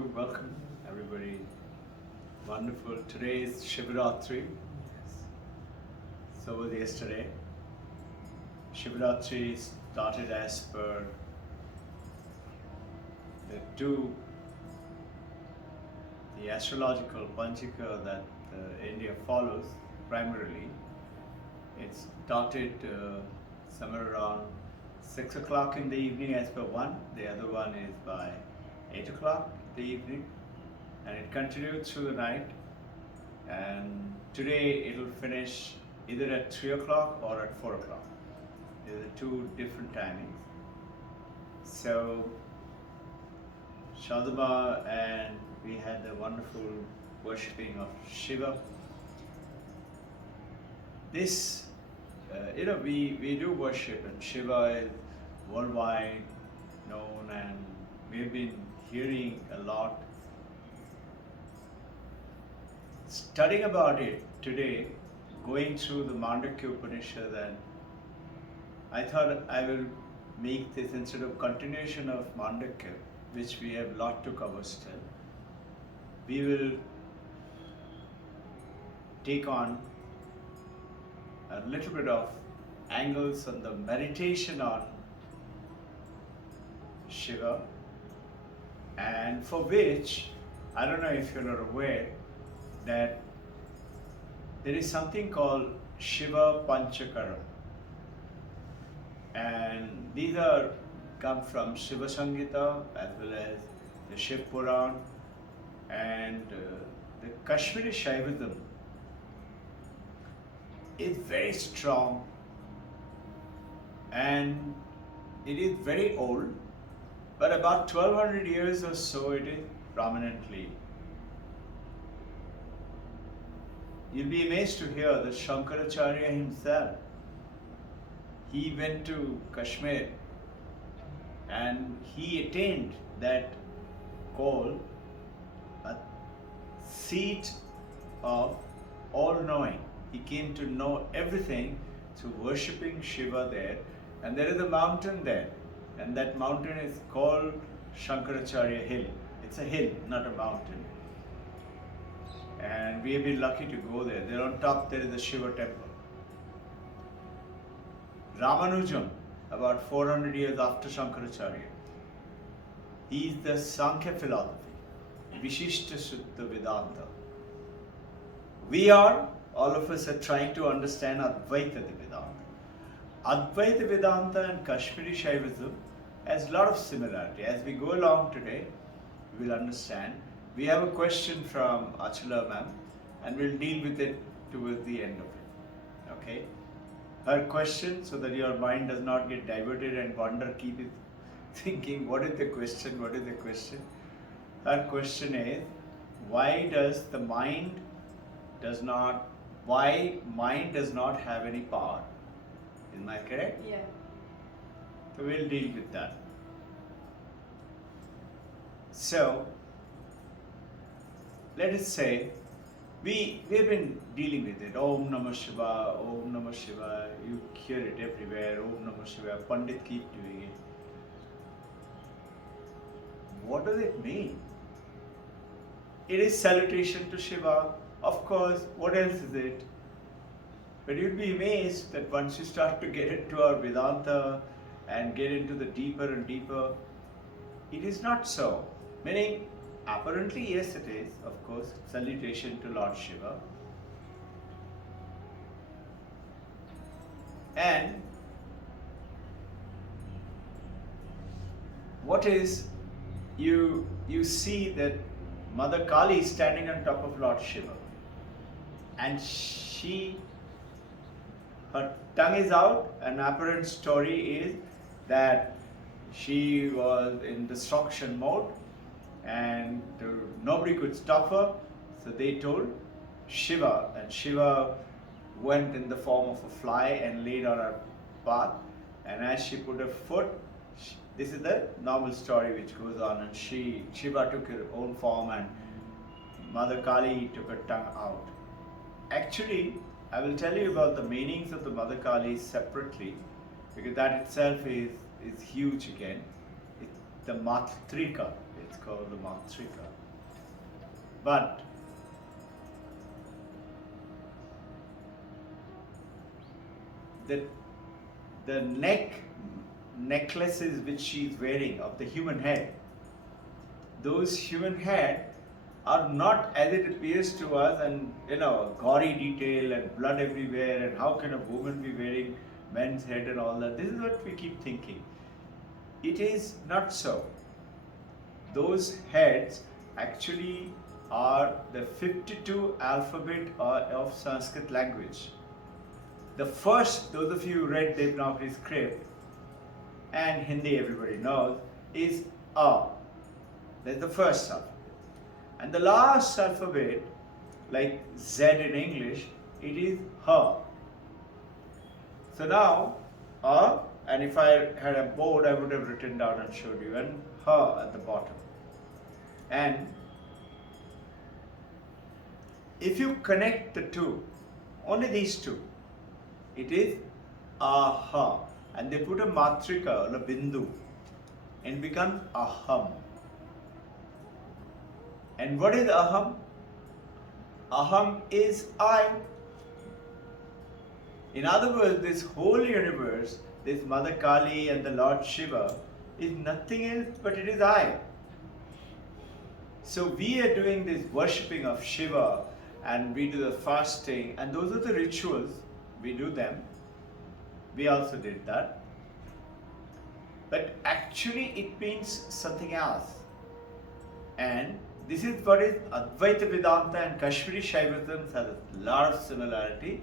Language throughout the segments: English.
you. Welcome, everybody. Wonderful. Today is Shivaratri. So was yesterday. Shivaratri started as per the astrological Panchika that India follows primarily. It started somewhere around 6 o'clock in the evening as per one. The other one is by 8 o'clock in the evening, and it continued through the night. And today it will finish either at 3 o'clock or at 4 o'clock. These are two different timings. So Shadaba, and we had the wonderful worshipping of Shiva. This, we do worship, and Shiva is worldwide known, and we've been hearing a lot, studying about it today, going through the Mandakya Upanishad, and I thought I will make this instead of continuation of Mandakya, which we have a lot to cover still. We will take on a little bit of angles on the meditation on Shiva, and for which, I don't know if you're aware that there is something called Shiva Panchakara, and these are come from Shiva Sangita as well as the Shiv Puran, and the Kashmiri Shaivism is very strong, and it is very old, but about 1200 years or so it is prominently. You'll be amazed to hear that Shankaracharya himself, he went to Kashmir and he attained that goal, a seat of all-knowing. He came to know everything through worshipping Shiva there, and there is a mountain there, and that mountain is called Shankaracharya Hill. It's a hill, not a mountain. And we have been lucky to go there. There on top there is a Shiva temple. Ramanujam, about 400 years after Shankaracharya, he is the Sankhya philosophy, Vishishta Shuddha Vedanta. We are, all of us are trying to understand Advaita Vedanta. Advaita Vedanta and Kashmiri Shaivism has a lot of similarity. As we go along today, we will understand. We have a question from Achula ma'am, and we'll deal with it towards the end of it. Okay? Her question, so that your mind does not get diverted and wonder, keep it thinking, what is the question, what is the question? Her question is, why mind does not have any power? Am I correct? Yeah. So we'll deal with that. So, let us say, we've been dealing with it. Om Namah Shiva, Om Namah Shiva. You hear it everywhere. Om Namah Shiva. Pandit keep doing it. What does it mean? It is salutation to Shiva. Of course, what else is it? But you'll be amazed that once you start to get into our Vedanta and get into the deeper and deeper, it is not so. Meaning, apparently, yes, it is, of course, salutation to Lord Shiva. And what is, you see that Mother Kali is standing on top of Lord Shiva, and her tongue is out. An apparent story is that she was in destruction mode, and nobody could stop her, so they told Shiva, and Shiva went in the form of a fly and laid on her path, and as she put her foot, this is the normal story which goes on, and Shiva took her own form and Mother Kali took her tongue out. Actually, I will tell you about the meanings of the Mother Kali separately, because that itself is huge again. It's the Matrika. it's called the Matrika. But the necklaces which she is wearing of the human head, those human head are not as it appears to us, and gory detail and blood everywhere, and how can a woman be wearing men's head and all that. This is what we keep thinking. It is not so. Those heads actually are the 52 alphabet of Sanskrit language. The first, those of you who read Devanagari script, and Hindi everybody knows, is A. That's the first alphabet. And the last alphabet, like Z in English, it is H. So now, A, and if I had a board, I would have written down and showed you, and H at the bottom. And if you connect the two, only these two, it is Aha. And they put a matrika or a bindu and becomes Aham. And what is Aham? Aham is I. In other words, this whole universe, this Mother Kali and the Lord Shiva, is nothing else but it is I. So we are doing this worshipping of Shiva, and we do the fasting, and those are the rituals, we do them. We also did that. But actually it means something else. And this is what is Advaita Vedanta and Kashmiri Shaivism has a lot of similarity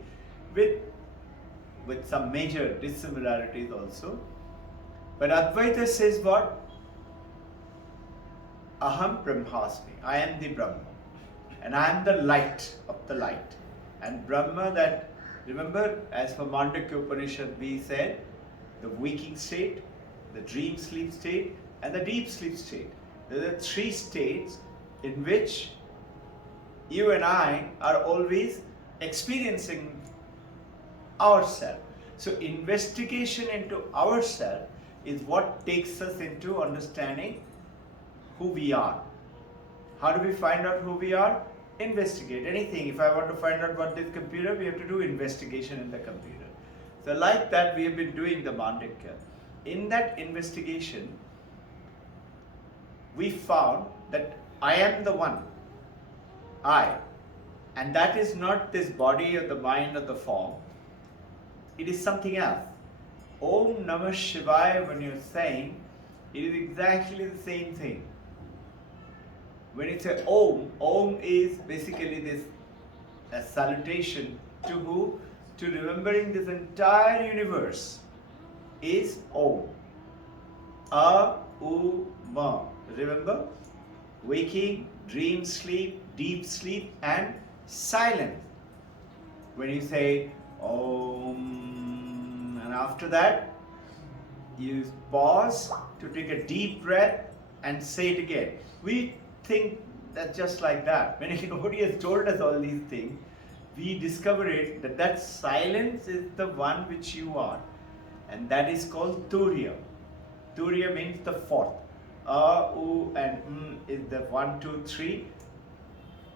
with some major dissimilarities also. But Advaita says what? Aham Brahmasmi, I am the Brahma, and I am the light of the light. And Brahma, that, remember, as for Mandukya Upanishad, we said the waking state, the dream sleep state, and the deep sleep state. There are three states in which you and I are always experiencing ourselves. So investigation into ourselves is what takes us into understanding who we are. How do we find out who we are? Investigate anything. If I want to find out about this computer, we have to do investigation in the computer. So like that, we have been doing the Mandukya. In that investigation, we found that I am the one, I. And that is not this body or the mind or the form. It is something else. Om Namah Shivaya, when you're saying, it is exactly the same thing. When you say Om, Om is basically this a salutation to who? To remembering this entire universe is Om. A, U, Ma. Remember? Waking, dream, sleep, deep sleep, and silence. When you say Om, and after that, you pause to take a deep breath and say it again. We think that just like that. When nobody has told us all these things, we discover it that silence is the one which you are. And that is called Turiya. Turiya means the fourth. A, U, and is the 1, 2, 3.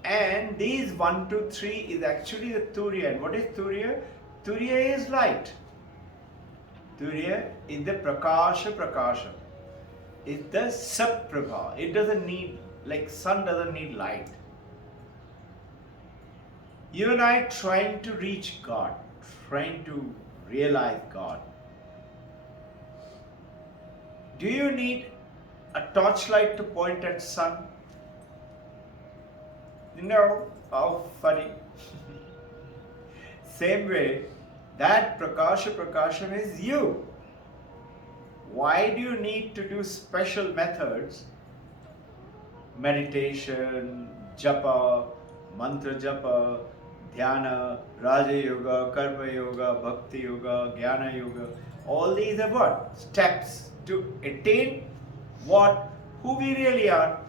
And these 1, 2, 3 is actually the Turiya. And what is Turiya? Turiya is light. Turiya is the Prakasha. It's the Saprabha. It doesn't need, like sun doesn't need light. You and I trying to reach God, trying to realize God. Do you need a torchlight to point at sun? No. How funny. Same way, that Prakasham is you. Why do you need to do special methods? Meditation, japa, mantra japa, dhyana, Raja Yoga, Karma Yoga, Bhakti Yoga, Jnana Yoga. All these are what? Steps to attain what? Who we really are.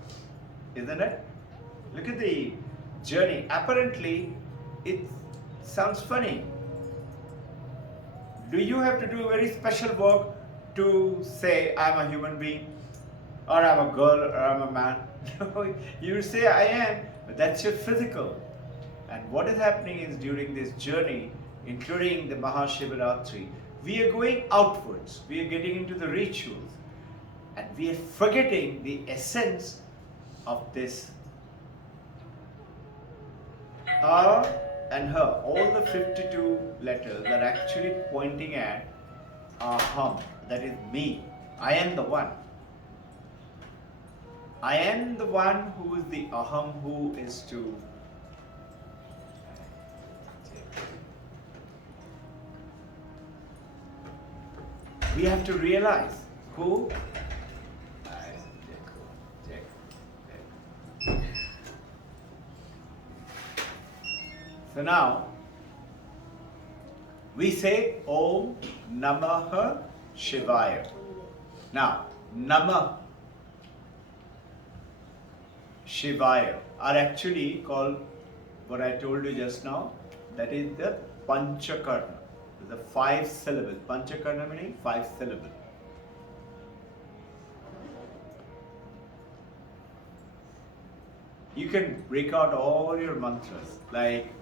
Isn't it? Look at the journey. Apparently, it sounds funny. Do you have to do very special work to say, I'm a human being? or I'm a girl, or I'm a man. No, you say I am, but that's your physical. And what is happening is during this journey, including the Mahashivaratri, we are going outwards, we are getting into the rituals, and we are forgetting the essence of this and her. All the 52 letters are actually pointing at aham, that is me. I am the one. I am the one who is the aham, who is to we have to realize who. So now we say Om Namah Shivaya. Now Namah Shivaya are actually called, what I told you just now, that is the Panchakarna, the 5 syllables. Panchakarna meaning 5 syllables. You can break out all your mantras like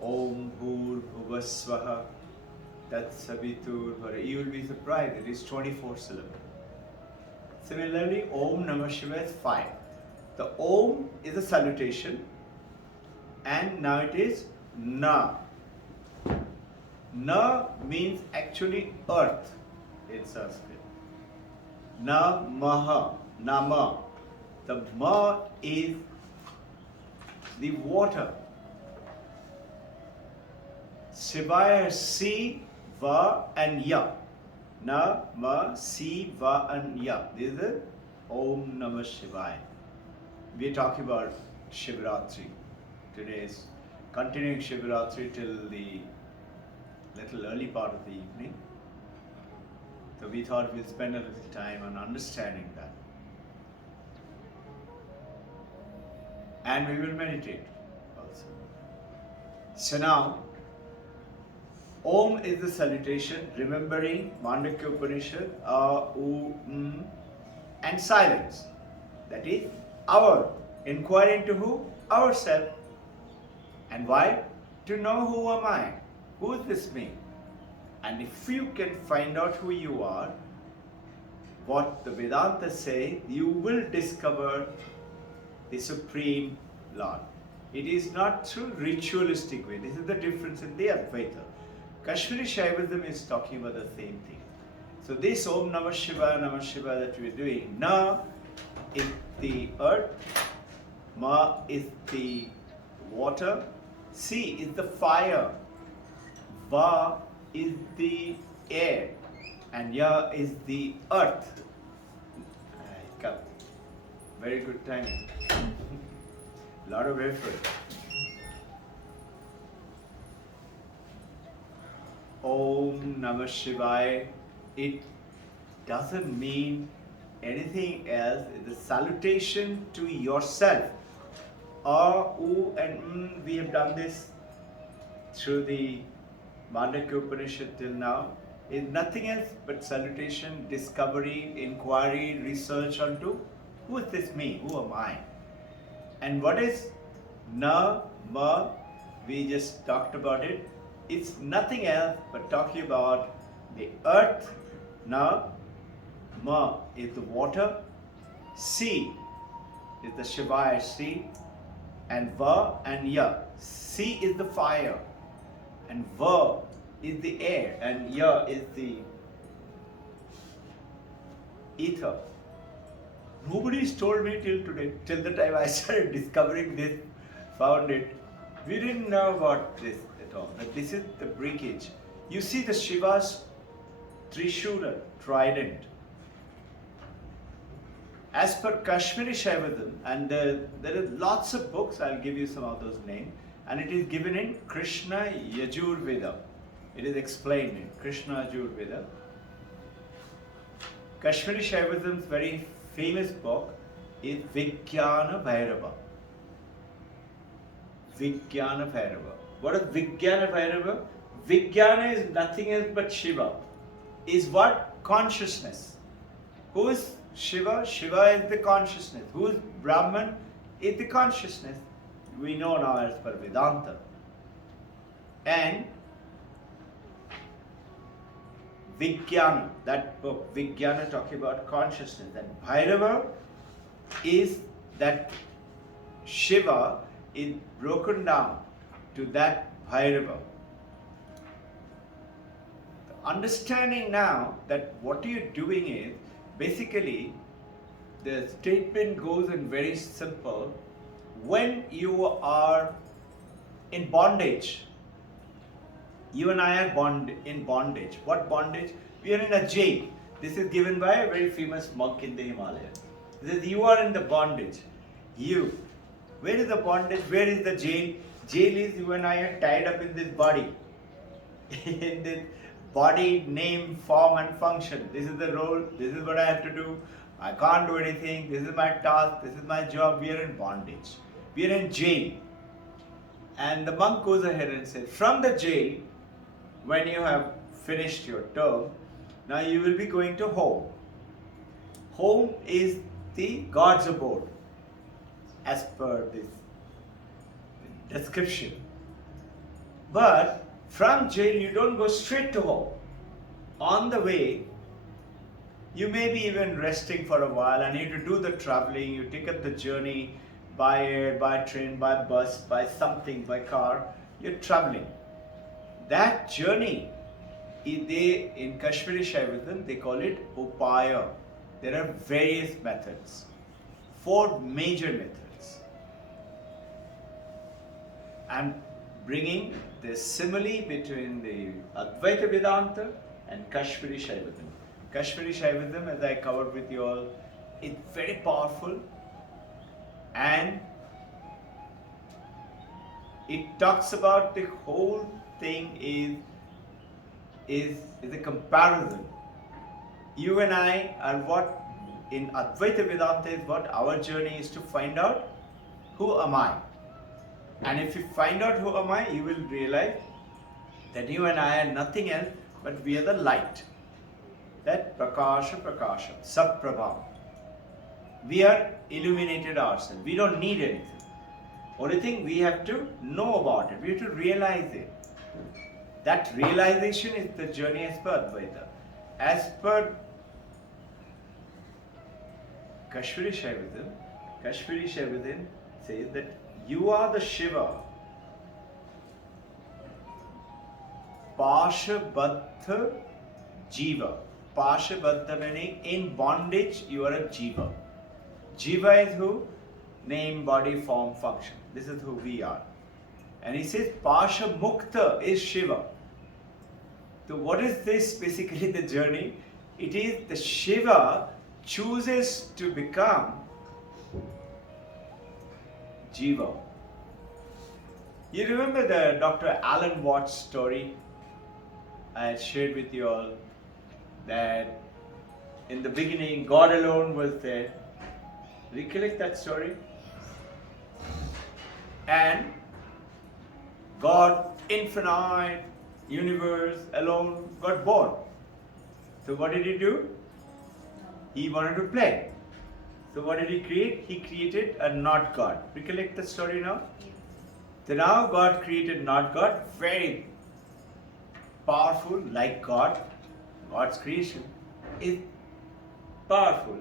Om Bhur Bhuva Swaha Tat Savitur Varenyam. You will be surprised, it is 24 syllables. Similarly, Om Namah Shivaya is 5. The Om is a salutation, and now it is Na. Na means actually earth in Sanskrit. Namaha, Nama. The Ma is the water. Shivaya, Si, Va and Ya. Na, Ma, Si, Va and Ya. This is the Om Namah Shivaya. We are talking about Shivaratri. Today is continuing Shivaratri till the little early part of the evening. So we thought we'll spend a little time on understanding that. And we will meditate also. So now, Om is the salutation, remembering Mandukya Upanishad, and silence. That is our inquiry into who? Ourselves. And why? To know who am I? Who is this me? And if you can find out who you are, what the Vedantas say, you will discover the Supreme Lord. It is not through ritualistic way. This is the difference in the Advaita. Kashmiri Shaivism is talking about the same thing. So this Om Namah Shivaya that we are doing, Na is the earth, Ma is the water, Si is the fire, Va is the air, and Ya is the earth. Very good timing. Lot of effort. Om Namah Shivaya. It doesn't mean anything else. It's a salutation to yourself. U and we have done this through the Mandukya Upanishad till now. Is nothing else but salutation, discovery, inquiry, research onto who is this me, who am I? And what is Na, Ma? We just talked about it. It's nothing else but talking about the earth. Na, Ma is the water. Si is the Shivaya sea. And Va and Ya. Si is the fire. And Va is the air. And Ya is the ether. Nobody's told me till today, till the time I started discovering this, found it. We didn't know about this at all. But this is the breakage. You see the Shiva's Trishula, trident. As per Kashmiri Shaivism, and there are lots of books, I'll give you some of those names, and it is given in Krishna Yajurveda. It is explained in Krishna Yajurveda. Kashmiri Shaivism's very famous book is Vijnana Bhairava. Vijnana Bhairava. What is Vijnana Bhairava? Vijnana is nothing else but Shiva. Is what? Consciousness. Who is Shiva? Shiva is the consciousness. Who is Brahman? Is the consciousness. We know now as per Vedanta. And Vijnana, that book, Vijnana, talking about consciousness. And Bhairava is that Shiva is broken down to that Bhairava. Understanding now that what you're doing is, basically, the statement goes in very simple. When you are in bondage, you and I are in bondage. What bondage? We are in a jail. This is given by a very famous monk in the Himalayas. He says, you are in the bondage. You. Where is the bondage? Where is the jail? Jail is you and I are tied up in this body. In this body, name, form and function. This is the role. This is what I have to do. I can't do anything. This is my task. This is my job. We are in bondage. We are in jail. And the monk goes ahead and says, from the jail, when you have finished your term, now you will be going to home. Home is the God's abode, as per this description. But from jail, you don't go straight to home. On the way, you may be even resting for a while and you need to do the traveling. You take up the journey by air, by train, by bus, by something, by car. You're traveling. That journey, in Kashmiri Shaivism, they call it upaya. There are various methods, 4 major methods. I'm bringing the simile between the Advaita Vedanta and Kashmiri Shaivism. Kashmiri Shaivism, as I covered with you all, is very powerful, and it talks about the whole thing is a comparison. You and I are what in Advaita Vedanta is what our journey is to find out who am I. And if you find out who am I, you will realize that you and I are nothing else but we are the light. That Prakasha, Sabprabha. We are illuminated ourselves. We don't need anything. Only thing we have to know about it. We have to realize it. That realization is the journey as per Advaita. As per Kashmiri Shaivism says that you are the Shiva. Pashabadha Jeeva. Pashabadha meaning in bondage you are a Jeeva. Jeeva is who? Name, body, form, function. This is who we are. And he says Pasha Mukta is Shiva. So what is this basically the journey? It is the Shiva chooses to become Jeeva. You remember the Dr. Alan Watts story I had shared with you all, that in the beginning God alone was there. Recollect that story? And God, infinite universe alone got bored. So what did he do? He wanted to play. So what did he create? He created a not God. Recollect the story now? So now God created not God, very powerful like God. God's creation is powerful.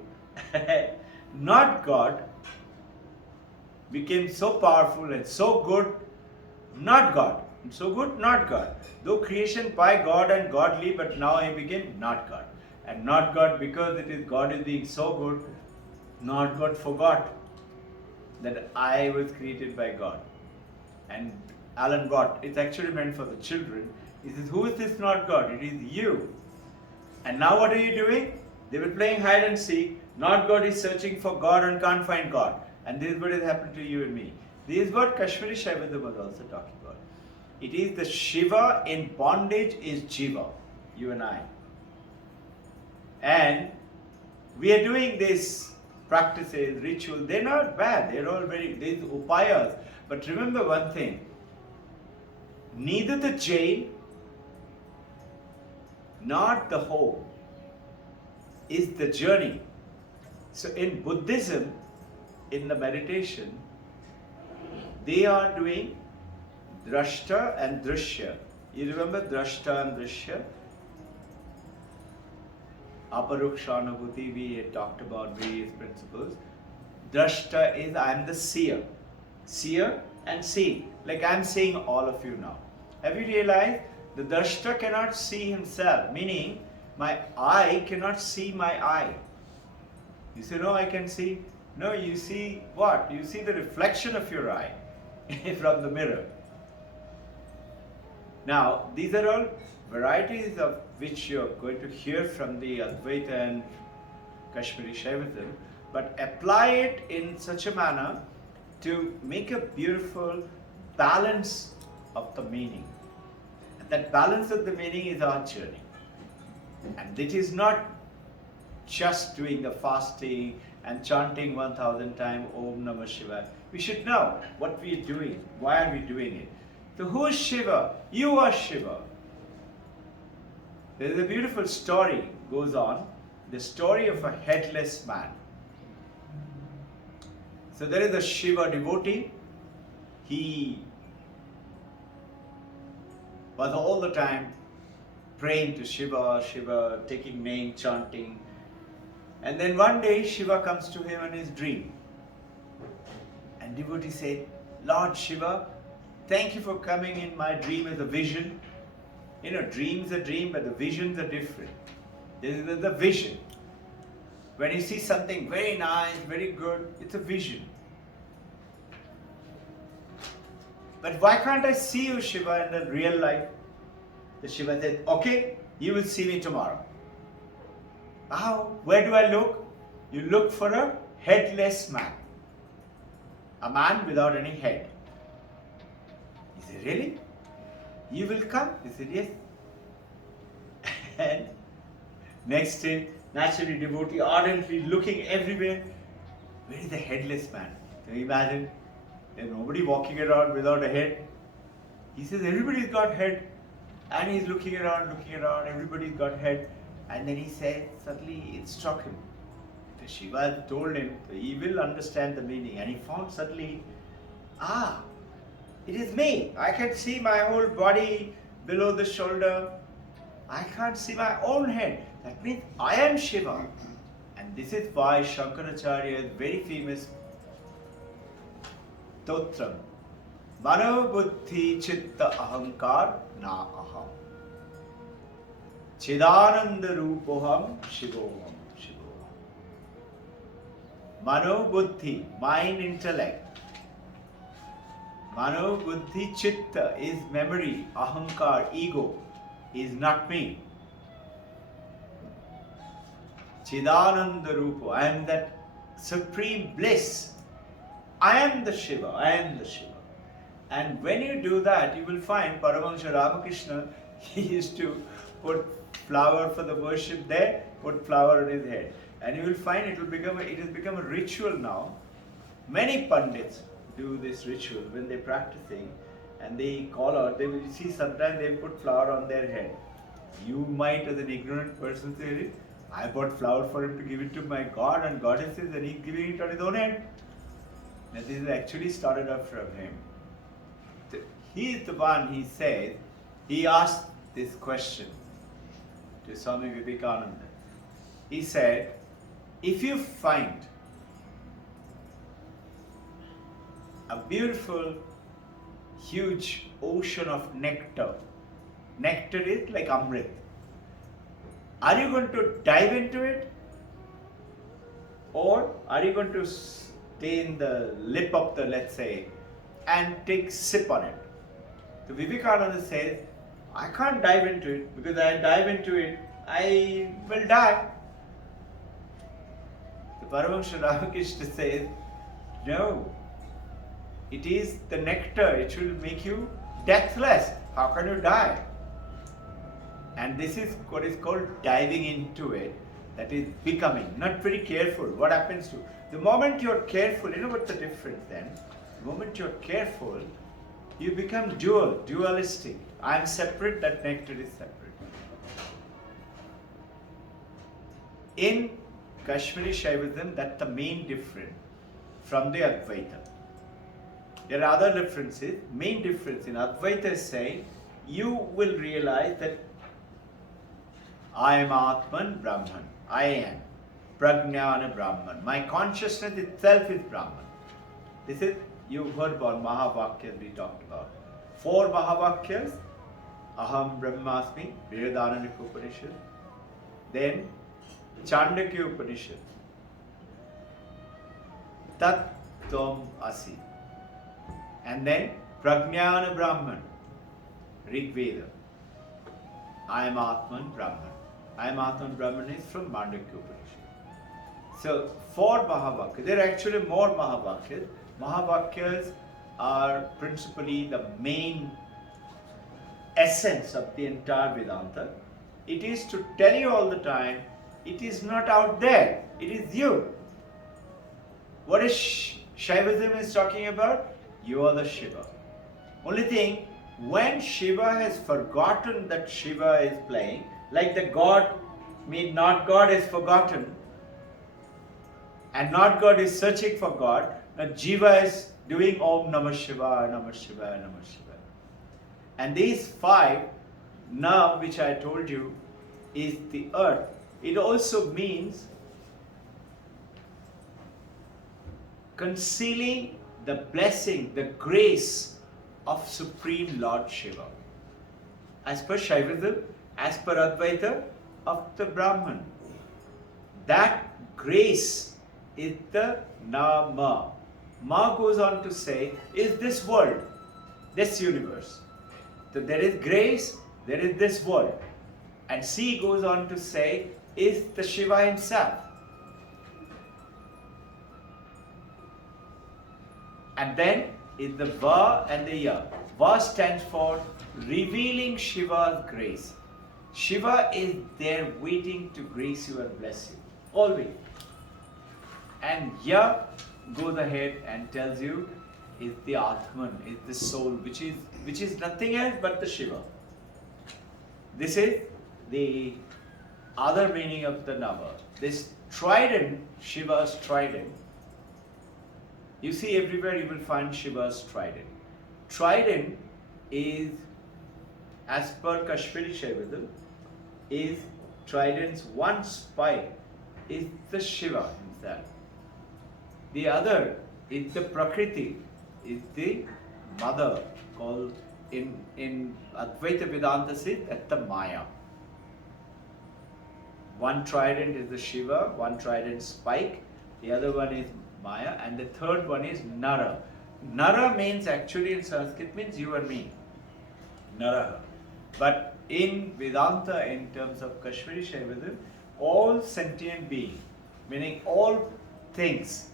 Not God became so powerful and so good, not God. So good, not God. Though creation by God and godly, but now he became not God. And not God because it is God is being so good, not God forgot that I was created by God. And Alan got, it's actually meant for the children. He says, who is this not God? It is you. And now what are you doing? They were playing hide and seek. Not God is searching for God and can't find God. And this is what has happened to you and me. This is what Kashmiri Shaivism was also talking about. It is the Shiva in bondage is Jeeva, you and I. And we are doing these practices, rituals. They're not bad. They're all these upayas. But remember one thing. Neither the jail nor the home is the journey. So in Buddhism, in the meditation, they are doing drashta and drishya. You remember drashta and drishya? Aparukshanubhuti, we had talked about various principles. Drashta is I am the seer. Seer and seeing. Like I am seeing all of you now. Have you realized the drashta cannot see himself, meaning my eye cannot see my eye. You say, no, I can see. No, you see what? You see the reflection of your eye from the mirror. Now, these are all varieties of which you're going to hear from the Advaita and Kashmiri Shaivism, but apply it in such a manner to make a beautiful balance of the meaning. And that balance of the meaning is our journey. And it is not just doing the fasting and chanting 1000 times Om Namah Shiva. We should know what we are doing, why are we doing it. So who is Shiva? You are Shiva. There is a beautiful story goes on, the story of a headless man. So there is a Shiva devotee. He was all the time praying to Shiva, Shiva, taking name, chanting. And then one day Shiva comes to him in his dream. And devotee said, Lord Shiva, thank you for coming in my dream as a vision. You know, dreams are dream, but the visions are different. This is the vision. When you see something very nice, very good, it's a vision. But why can't I see you, Shiva, in the real life? The Shiva said, okay, you will see me tomorrow. How? Where do I look? You look for a headless man. A man without any head. He said, really? You will come? He said, yes. And next day, naturally devotee ardently looking everywhere. Where is the headless man? Can you imagine? There's nobody walking around without a head. He says, everybody's got head. And he's looking around, everybody's got head. And then he said, suddenly it struck him. The Shiva told him, he will understand the meaning. And he found suddenly, it is me. I can see my whole body below the shoulder. I can't see my own head. That means I am Shiva. And this is why Shankaracharya's very famous Totram, Mano Buddhi Chitta Ahankar Na Aham. Chidananda Rupoham Shivoham Shivoham. Mano Buddhi, mind, intellect. Mano Buddhi Chitta is memory, Ahankar, ego, is not me. Chidananda Rupo, I am that supreme bliss. I am the Shiva, I am the Shiva. And when you do that, you will find Paramahansa Ramakrishna, he used to put flower for the worship there, put flower on his head. And you will find it has become a ritual now. Many Pandits do this ritual when they're practicing and they call out, they will see sometimes they put flower on their head. You might as an ignorant person say, I bought flower for him to give it to my God and goddesses and he's giving it on his own head. Now this is actually started off from him. He is the one, he says, he asked this question to Swami Vivekananda. He said, if you find a beautiful, huge ocean of nectar, nectar is like Amrit, are you going to dive into it? Or are you going to stay in the lip of the, let's say, and take sip on it? So Vivekananda says, I can't dive into it because I dive into it, I will die. The Paramahansa Ramakrishna says, no, it is the nectar, it will make you deathless. How can you die? And this is what is called diving into it, that is becoming, not very careful. What happens to, the moment you're careful, you know what's the difference then? The moment you're careful, you become dualistic. I am separate, that nectar is separate. In Kashmiri Shaivism, that's the main difference from the Advaita. There are other differences. Main difference in Advaita is saying, you will realize that I am Atman Brahman. I am Prajnana Brahman. My consciousness itself is Brahman. This is, you heard about Mahavakyas we talked about. 4 Mahavakyas, Aham Brahmasmi, Vedananda Upanishad. Then Chandakya Upanishad, Tat Tvam Asi. And then Prajnana Brahman, Rig Veda. I am Atman Brahman. I am Atman Brahman is from Chandakya Upanishad. So 4 Mahavakyas. There are actually more Mahavakyas. Mahavakyas are principally the main essence of the entire Vedanta. It is to tell you all the time, it is not out there, it is you. What is Shaivism is talking about? You are the Shiva. Only thing, when Shiva has forgotten that Shiva is playing, like the God, not God is forgotten, and not God is searching for God, now Jeeva is doing Om Namah Shivaya, Namah Shivaya, Namah Shivaya. And these 5, now which I told you, is the earth. It also means concealing the blessing, the grace of Supreme Lord Shiva. As per Shaivism, as per Advaita, of the Brahman. That grace is the Nama. Ma goes on to say, is this world, this universe. So there is grace, there is this world. And C goes on to say, is the Shiva himself. And then is the Va and the Ya. Va stands for revealing Shiva's grace. Shiva is there waiting to grace you and bless you, always. And Ya goes ahead and tells you is the Atman, is the soul, which is nothing else but the Shiva. This is the other meaning of the Nama. This trident, Shiva's trident, you see everywhere you will find Shiva's trident. Trident is, as per Kashmiri Shaivism, is trident's one spike is the Shiva himself. The other is the Prakriti, is the mother, called in Advaita Vedanta says that the Maya. One trident is the Shiva, one trident spike, the other one is Maya, and the third one is Nara. Nara means actually in Sanskrit means you and me. Nara. But in Vedanta, in terms of Kashmiri Shaivism, all sentient beings, meaning all things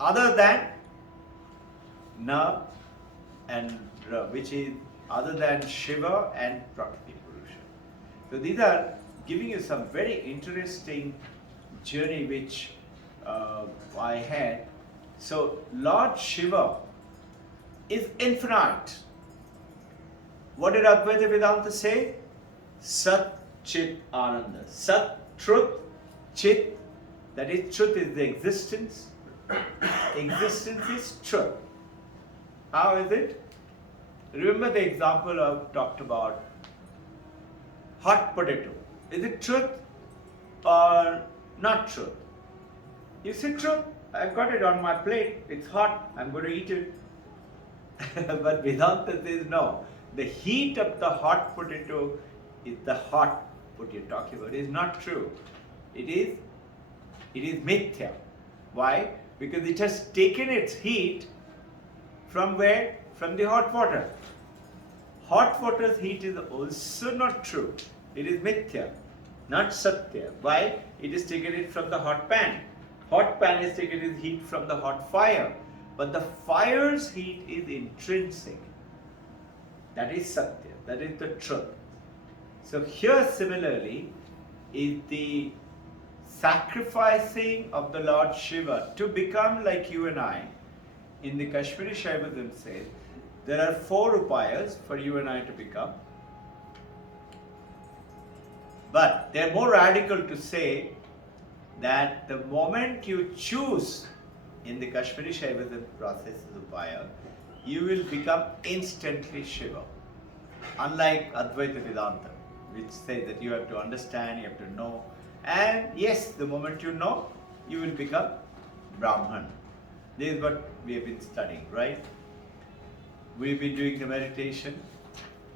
other than Na and Ra, which is other than Shiva and Prakriti Purusha. So these are giving you some very interesting journey which I had. So Lord Shiva is infinite. What did Advaita Vedanta say? Sat Chit Ananda. Sat, truth, Chit, that is truth is the existence. Existence is truth. How is it? Remember the example I've talked about hot potato. Is it truth or not truth? You say truth. I've got it on my plate. It's hot. I'm going to eat it. But Vedanta says no. The heat of the hot potato is the hot what you're talking about. It is not true. It is mithya. Why? Because it has taken its heat from where? From the hot water. Hot water's heat is also not true. It is mithya, not satya. Why? It is taken it from the hot pan. Hot pan is taken its heat from the hot fire. But the fire's heat is intrinsic. That is satya. That is the truth. So here similarly is the sacrificing of the Lord Shiva to become like you and I. In the Kashmiri Shaivism says, there are 4 upayas for you and I to become. But they are more radical to say that the moment you choose in the Kashmiri Shaivism process of Upaya, you will become instantly Shiva. Unlike Advaita Vedanta, which says that you have to understand, you have to know. And yes, the moment you know, you will become Brahman. This is what we have been studying, right? We've been doing the meditation,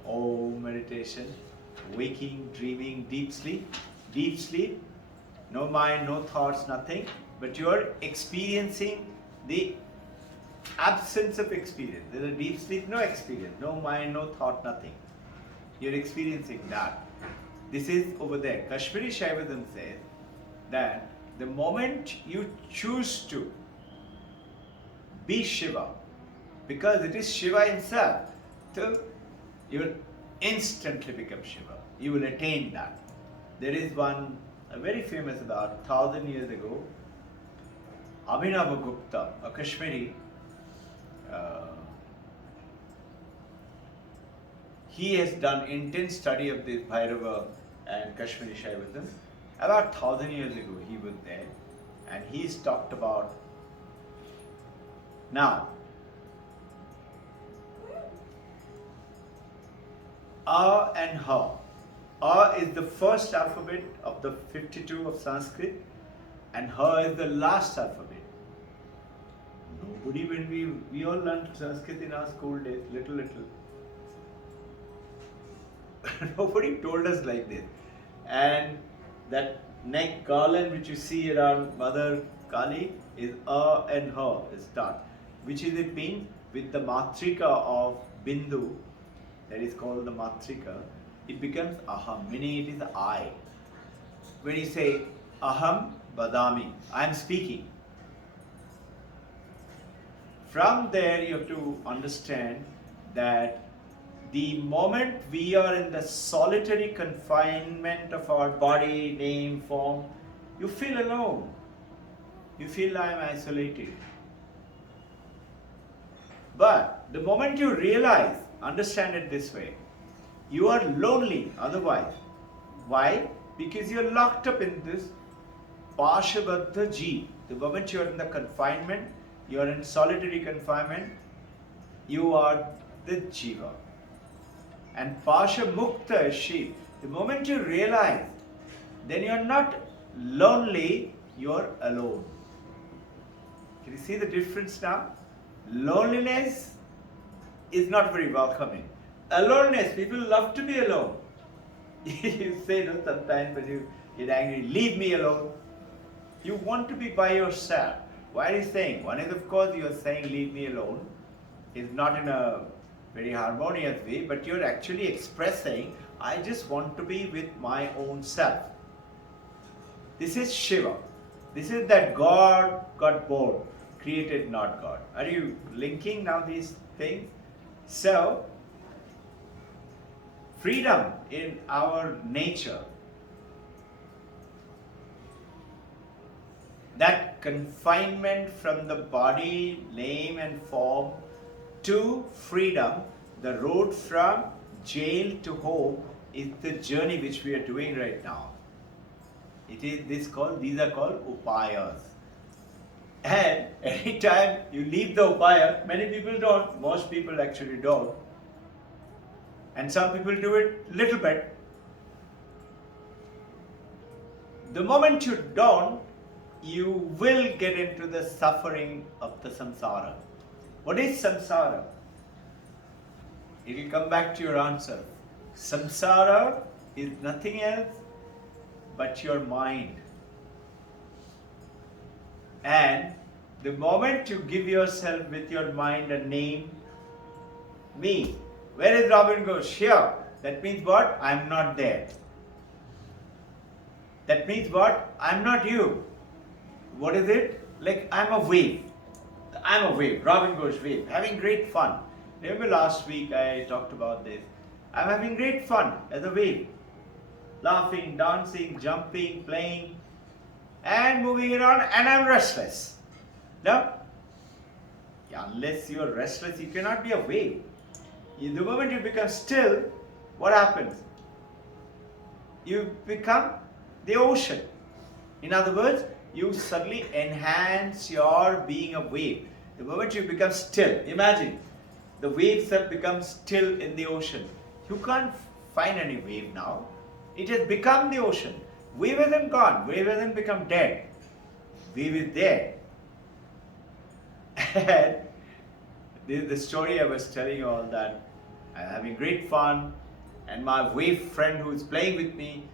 meditation, waking, dreaming, deep sleep, no mind, no thoughts, nothing, but you are experiencing the absence of experience. There's a deep sleep, no experience, no mind, no thought, nothing. You're experiencing that. This is over there. Kashmiri Shaivism says that the moment you choose to be Shiva, because it is Shiva himself, so you will instantly become Shiva. You will attain that. There is one, very famous about 1,000 years ago, Abhinavagupta, a Kashmiri, he has done intense study of this Bhairava and Kashmiri Shaivism. About 1,000 years ago he was there, and he's talked about now A and Ha. A is the first alphabet of the 52 of Sanskrit, and Ha is the last alphabet. Nobody, when we all learned Sanskrit in our school days, little. Nobody told us like this. And that neck garland which you see around Mother Kali is A and Ha is start. Which is it mean? With the matrika of Bindu, that is called the matrika, it becomes Aham, meaning it is I. When you say Aham Badami, I am speaking. From there you have to understand that the moment we are in the solitary confinement of our body, name, form, you feel alone. You feel I am isolated. But the moment you realize, understand it this way, you are lonely otherwise. Why? Because you are locked up in this Pashabadha Jeev. The moment you are in the confinement, you are in solitary confinement, you are the Jeeva. And Pasha Mukta is Shiva. The moment you realize, then you are not lonely, you are alone. Can you see the difference now? Loneliness is not very welcoming. Aloneness, people love to be alone. You say no sometimes when you get angry, leave me alone. You want to be by yourself. Why are you saying? One is, of course, you are saying leave me alone. It's not in a very harmonious way, but you're actually expressing, I just want to be with my own self. This is Shiva. This is that God got bored, created not God. Are you linking now these things? So, freedom in our nature, that confinement from the body, name and form to freedom, the road from jail to home is the journey which we are doing right now. These are called upayas. And anytime you leave the upaya, many people don't, most people actually don't. And some people do it little bit. The moment you don't, you will get into the suffering of the samsara. What is samsara? It will come back to your answer. Samsara is nothing else but your mind. And the moment you give yourself with your mind a name, me, where is Robin Ghosh? Here. That means what? I am not there. That means what? I am not you. What is it? Like I am a wave. I am a wave, Robin Ghosh wave, having great fun. Remember last week I talked about this. I am having great fun as a wave. Laughing, dancing, jumping, playing, and moving around, and I am restless. No? Unless you are restless, you cannot be a wave. The moment you become still, what happens? You become the ocean. In other words, you suddenly enhance your being a wave. The moment you become still, imagine the waves have become still in the ocean. You can't find any wave now. It has become the ocean. Wave hasn't gone. Wave hasn't become dead. Wave is there. And this is the story I was telling you all, that I'm having great fun, and my wave friend who is playing with me,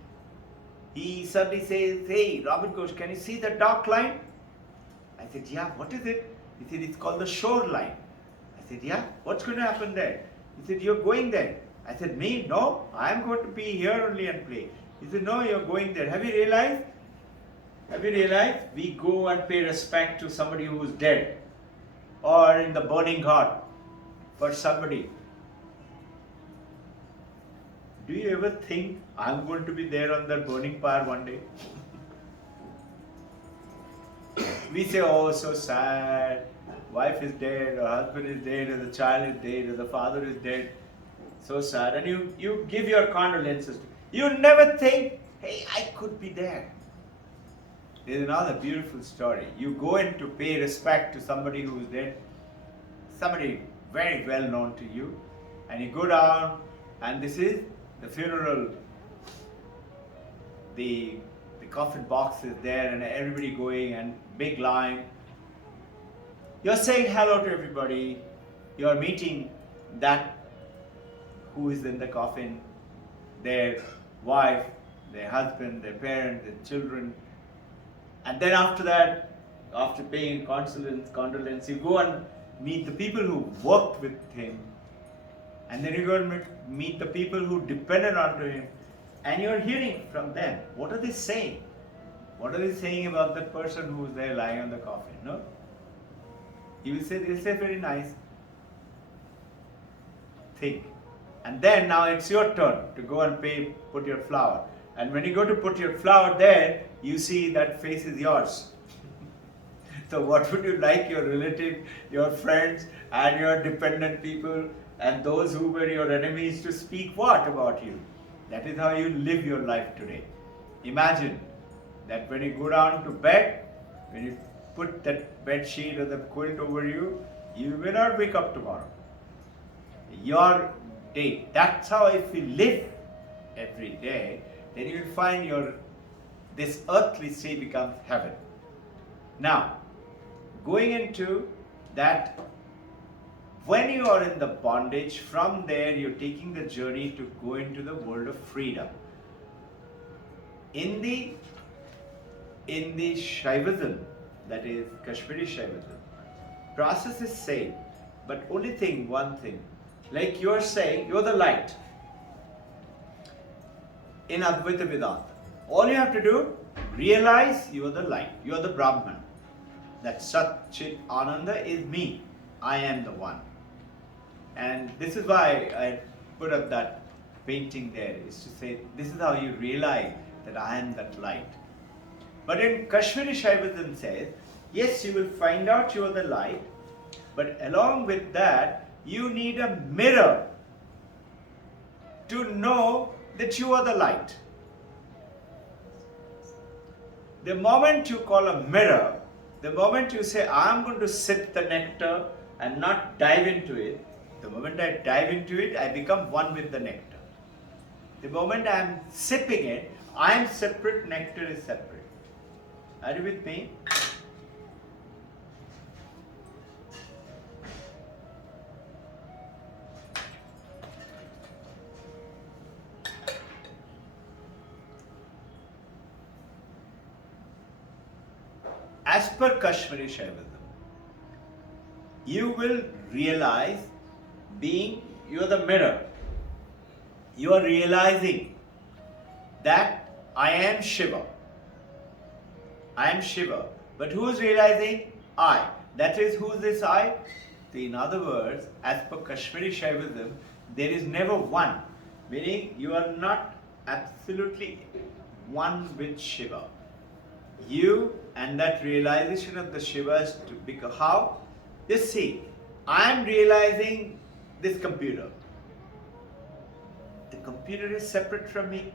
he suddenly says, "Hey, Robin Ghosh, can you see the dark line?" I said, "Yeah, what is it?" He said, "It's called the shoreline." I said, "Yeah, what's going to happen there?" He said, "You're going there." I said, "Me? No, I'm going to be here only and play." He said, "No, you're going there. Have you realized? Have you realized? We go and pay respect to somebody who's dead, or in the burning heart for somebody. Do you ever think I'm going to be there on that burning pyre one day?" We say, "Oh, so sad. Wife is dead, or husband is dead, or the child is dead, or the father is dead. So sad." And you give your condolences. You never think, "Hey, I could be there." There's another beautiful story. You go in to pay respect to somebody who is dead, somebody very well known to you, and you go down, and this is the funeral. The coffin box is there, and everybody going, and big line. You're saying hello to everybody. You're meeting that who is in the coffin, their wife, their husband, their parents, their children. And then after that, after paying condolence, you go and meet the people who worked with him. And then you go and meet the people who depended on him. And you're hearing from them. What are they saying? What are they saying about that person who's there lying on the coffin? No? They'll say very nice. Think. And then now it's your turn to go and put your flower. And when you go to put your flower there, you see that face is yours. So what would you like your relative, your friends, and your dependent people, and those who were your enemies to speak what about you? That is how you live your life today. Imagine that when you go down to bed, when you put that bed sheet or the quilt over you, you may not wake up tomorrow. Your day. That's how if you live every day, then you will find this earthly state becomes heaven. Now, going into that, when you are in the bondage, from there you're taking the journey to go into the world of freedom. In the Shaivism, that is Kashmiri Shaivism, process is same, but only one thing, like you are saying, you're the light. In Advaita Vedanta, all you have to do, realize you are the light, you are the Brahman. That Sat Chit Ananda is me, I am the one. And this is why I put up that painting there, is to say, this is how you realize that I am that light. But in Kashmiri Shaivism says, yes, you will find out you are the light, but along with that, you need a mirror to know that you are the light. The moment you call a mirror, the moment you say, I am going to sip the nectar and not dive into it, the moment I dive into it, I become one with the nectar. The moment I am sipping it, I am separate, nectar is separate. Are you with me? As per Kashmiri Shaivism, you will realize you are the mirror. You are realizing that I am Shiva. I am Shiva. But who is realizing? I. That is, who is this I? In other words, as per Kashmiri Shaivism, there is never one. Meaning, you are not absolutely one with Shiva. You and that realization of the Shiva is to become how? Just see, I am realizing this computer. The computer is separate from me.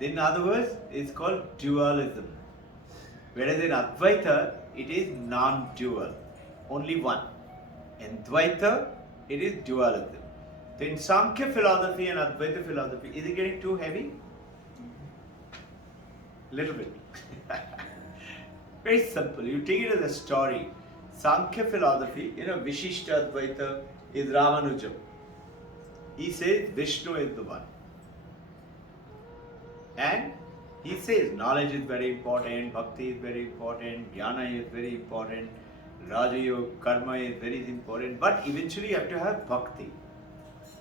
In other words, it's called dualism. Whereas in Advaita, it is non-dual, only one. In Dvaita, it is dualism. So in Sankhya philosophy and Advaita philosophy, is it getting too heavy? Little bit. Very simple. You take it as a story. Sankhya philosophy, Vishishta Advaita is Ramanujam. He says Vishnu is the one. And he says knowledge is very important, bhakti is very important, jnana is very important, Raja Yoga, karma is very important, but eventually you have to have bhakti.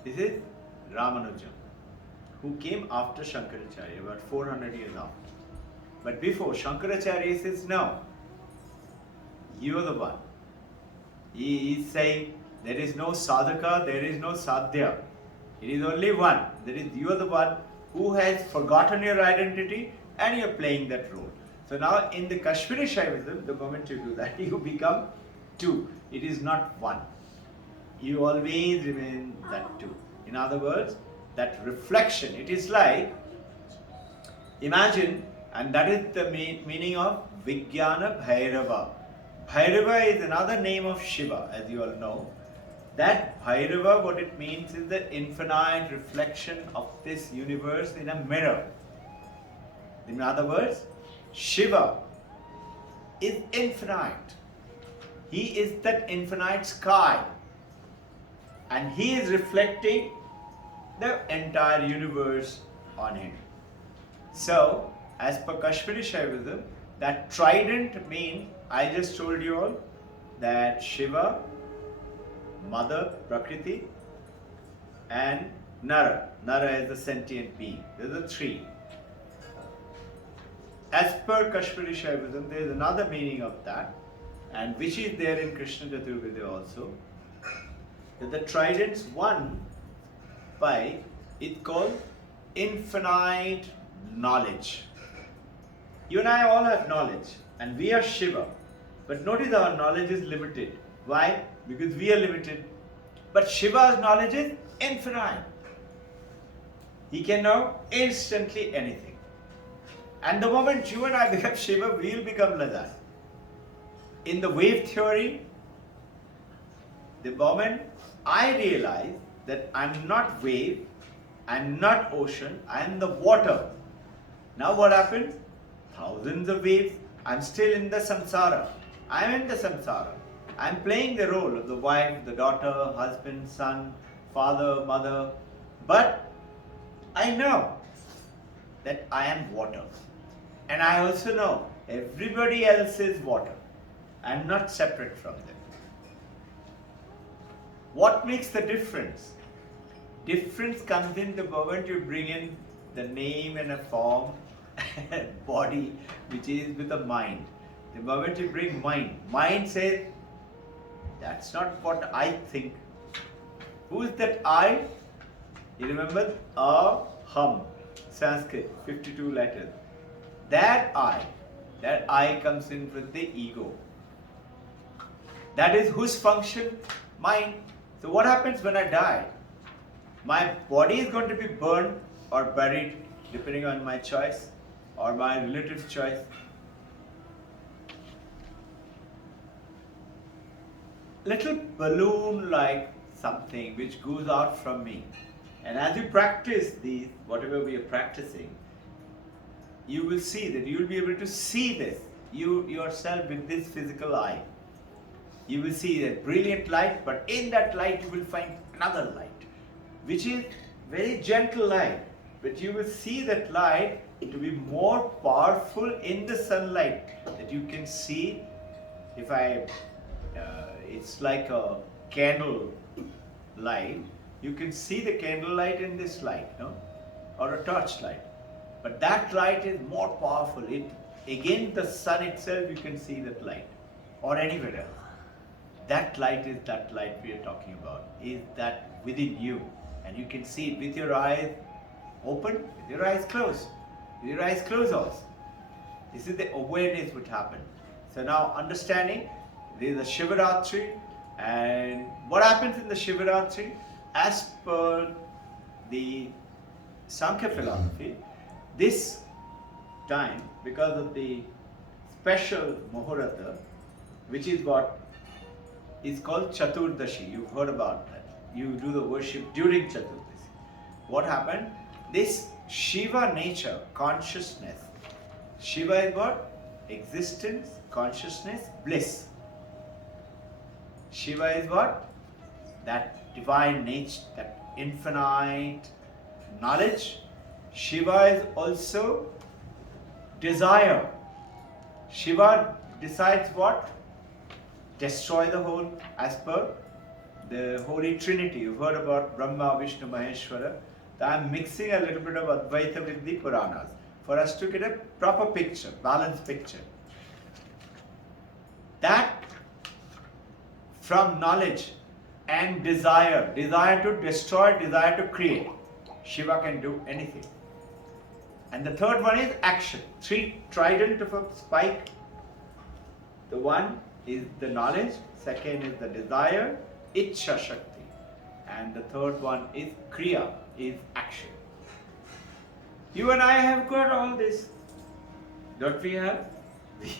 This is Ramanujam, who came after Shankaracharya, about 400 years after. But before, Shankaracharya says, no, you are the one. He is saying, there is no sadhaka, there is no sadhya. It is only one. There is, you are the one who has forgotten your identity and you are playing that role. So now in the Kashmiri Shaivism, the moment you do that, you become two. It is not one. You always remain that two. In other words, that reflection. It is like, imagine, and that is the meaning of Vijnana Bhairava. Bhairava is another name of Shiva, as you all know. That Bhairava, what it means is the infinite reflection of this universe in a mirror. In other words, Shiva is infinite. He is that infinite sky. And he is reflecting the entire universe on him. So, as per Kashmiri Shaivism, that trident means, I just told you all, that Shiva, Mother, Prakriti, and Nara. Nara is the sentient being. These are the three. As per Kashmiri Shaivism, there is another meaning of that, and which is there in Krishna Chaturvedi also, that the tridents won by, it's called infinite knowledge. You and I all have knowledge, and we are Shiva. But notice our knowledge is limited. Why? Because we are limited. But Shiva's knowledge is infinite. He can know instantly anything. And the moment you and I become Shiva, we will become like that. In the wave theory, the moment I realize that I'm not wave, I'm not ocean, I'm the water. Now what happens? Thousands of waves, I'm still in the samsara. I'm in the samsara. I'm playing the role of the wife, the daughter, husband, son, father, mother. But I know that I am water. And I also know everybody else is water. I'm not separate from them. What makes the difference? Difference comes in the moment you bring in the name and a form, body, which is with a mind. The moment you bring mind says, that's not what I think. Who is that I? You remember? Aham, Sanskrit, 52 letters. That I comes in with the ego. That is whose function? Mind. So what happens when I die? My body is going to be burned or buried, depending on my choice or my relative's choice. Little balloon-like something which goes out from me. And as you practice these, whatever we are practicing, you will see that you will be able to see this, you yourself with this physical eye. You will see that brilliant light, but in that light you will find another light, which is very gentle light. But you will see that light to be more powerful in the sunlight, that you can see. If it's like a candle light, you can see the candle light in this light, no? Or a torch light. But that light is more powerful. Against the sun itself, you can see that light, or anywhere else. That light is that light we are talking about, is that within you. And you can see it with your eyes open, with your eyes closed. With your eyes closed also. This is the awareness which happens. So now understanding, there is a Shivaratri, and what happens in the Shivaratri? As per the Sankhya philosophy, this time, because of the special Muhurata, which is what is called Chaturdashi. You've heard about that. You do the worship during Chaturdashi. What happened? This Shiva nature, consciousness. Shiva is what? Existence, consciousness, bliss. Shiva is what? That divine nature, that infinite knowledge. Shiva is also desire. Shiva decides what? Destroy the whole, as per the Holy Trinity. You've heard about Brahma, Vishnu, Maheshwara. I'm mixing a little bit of Advaita with the Puranas for us to get a proper picture, balanced picture. That from knowledge and desire to destroy, desire to create, Shiva can do anything. And the third one is action. Three trident of a spike. The one is the knowledge, second is the desire, Ichha Shakti. And the third one is Kriya, is action. You and I have got all this. Don't we have?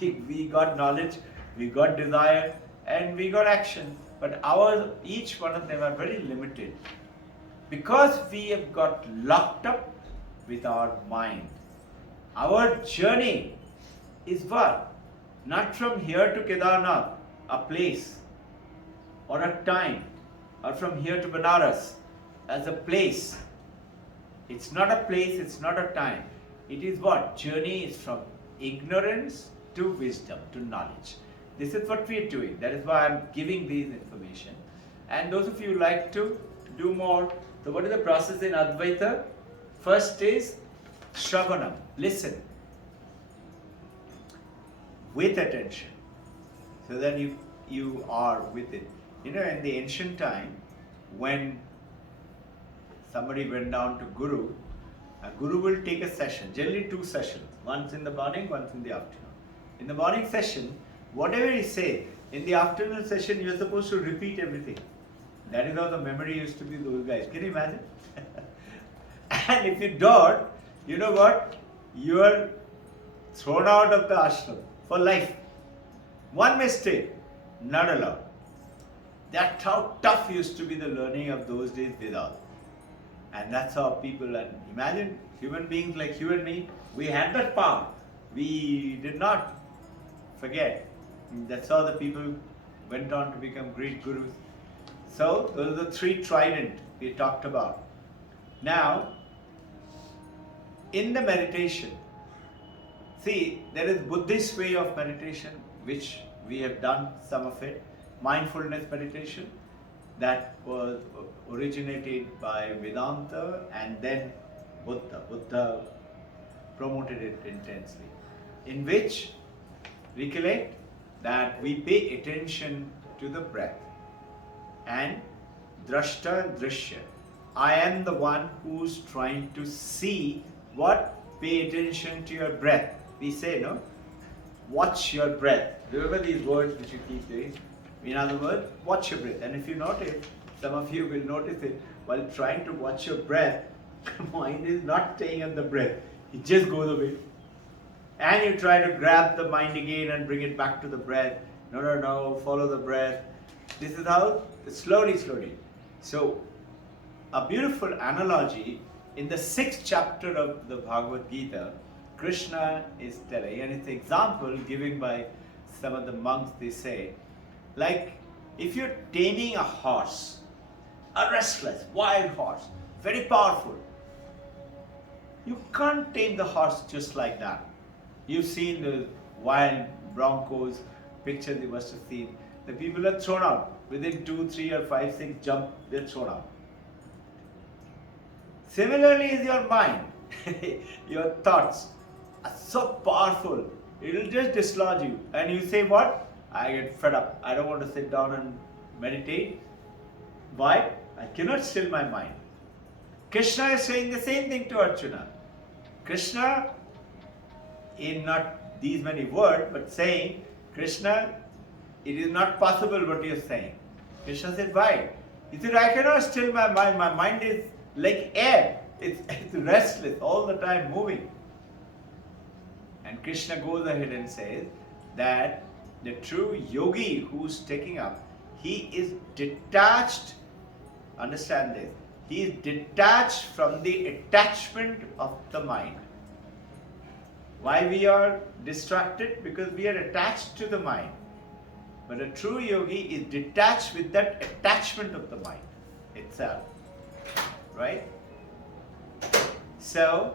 We got knowledge, we got desire, and we got action. But ours, each one of them are very limited. Because we have got locked up with our mind. Our journey is what? Not from here to Kedarnath, a place or a time, or from here to Banaras as a place. It's not a place, it's not a time. It is what? Journey is from ignorance to wisdom, to knowledge. This is what we are doing. That is why I'm giving these information. And those of you who like to do more, so what is the process in Advaita? First is Shravanam, listen with attention. So then you are with it. You know, in the ancient time, when somebody went down to Guru, a Guru will take a session, generally 2 sessions, once in the morning, once in the afternoon. In the morning session, whatever he says, in the afternoon session, you're supposed to repeat everything. That is how the memory used to be, those guys. Can you imagine? And if you don't, you know what? You are thrown out of the ashram for life. One mistake, not allowed. That's how tough used to be the learning of those days Vedas. And that's how people, and imagine human beings like you and me, we had that power. We did not forget. That's how the people went on to become great gurus. So, those are the 3 trident we talked about. Now, in the meditation, see, there is Buddhist way of meditation, which we have done some of it. Mindfulness meditation, that was originated by Vedanta and then Buddha. Buddha promoted it intensely. In which, recollect that we pay attention to the breath. And drashta drishya. I am the one who's trying to see what? Pay attention to your breath. We say, no? Watch your breath. Remember these words which you keep doing? In other words, watch your breath. And if you notice, some of you will notice it, while trying to watch your breath, the mind is not staying on the breath. It just goes away. And you try to grab the mind again and bring it back to the breath. No, follow the breath. This is how, slowly. So, a beautiful analogy in the 6th chapter of the Bhagavad Gita, Krishna is telling, and it's an example given by some of the monks, they say, like if you're taming a horse, a restless, wild horse, very powerful, you can't tame the horse just like that. You've seen the wild broncos pictures, you must have seen. The people are thrown out. Within 2, 3 or 5, 6 jump, they're thrown out. Similarly is your mind. Your thoughts are so powerful. It will just dislodge you. And you say what? I get fed up. I don't want to sit down and meditate. Why? I cannot still my mind. Krishna is saying the same thing to Arjuna. Krishna, in not these many words, but saying, Krishna, it is not possible what you are saying. Krishna said, why? He said, I cannot still my mind. My mind is like air. It's restless, all the time moving. And Krishna goes ahead and says, that the true yogi who's taking up, he is detached, understand this, he is detached from the attachment of the mind. Why we are distracted? Because we are attached to the mind. But a true yogi is detached with that attachment of the mind itself. Right? So,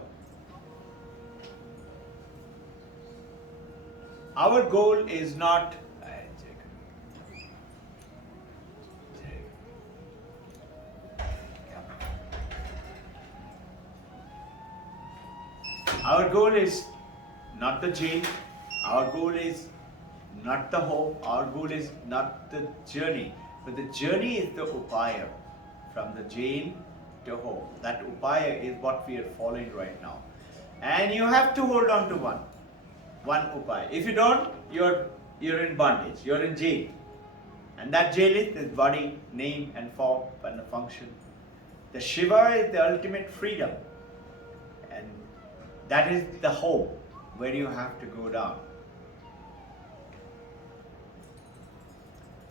our goal is not our goal is not the jail, our goal is not the home, our goal is not the journey, but the journey is the upaya from the jail to home. That upaya is what we are following right now. And you have to hold on to one upaya. If you don't, you're in bondage, you're in jail. And that jail is this body, name and form and the function. The Shiva is the ultimate freedom. And that is the home where you have to go down.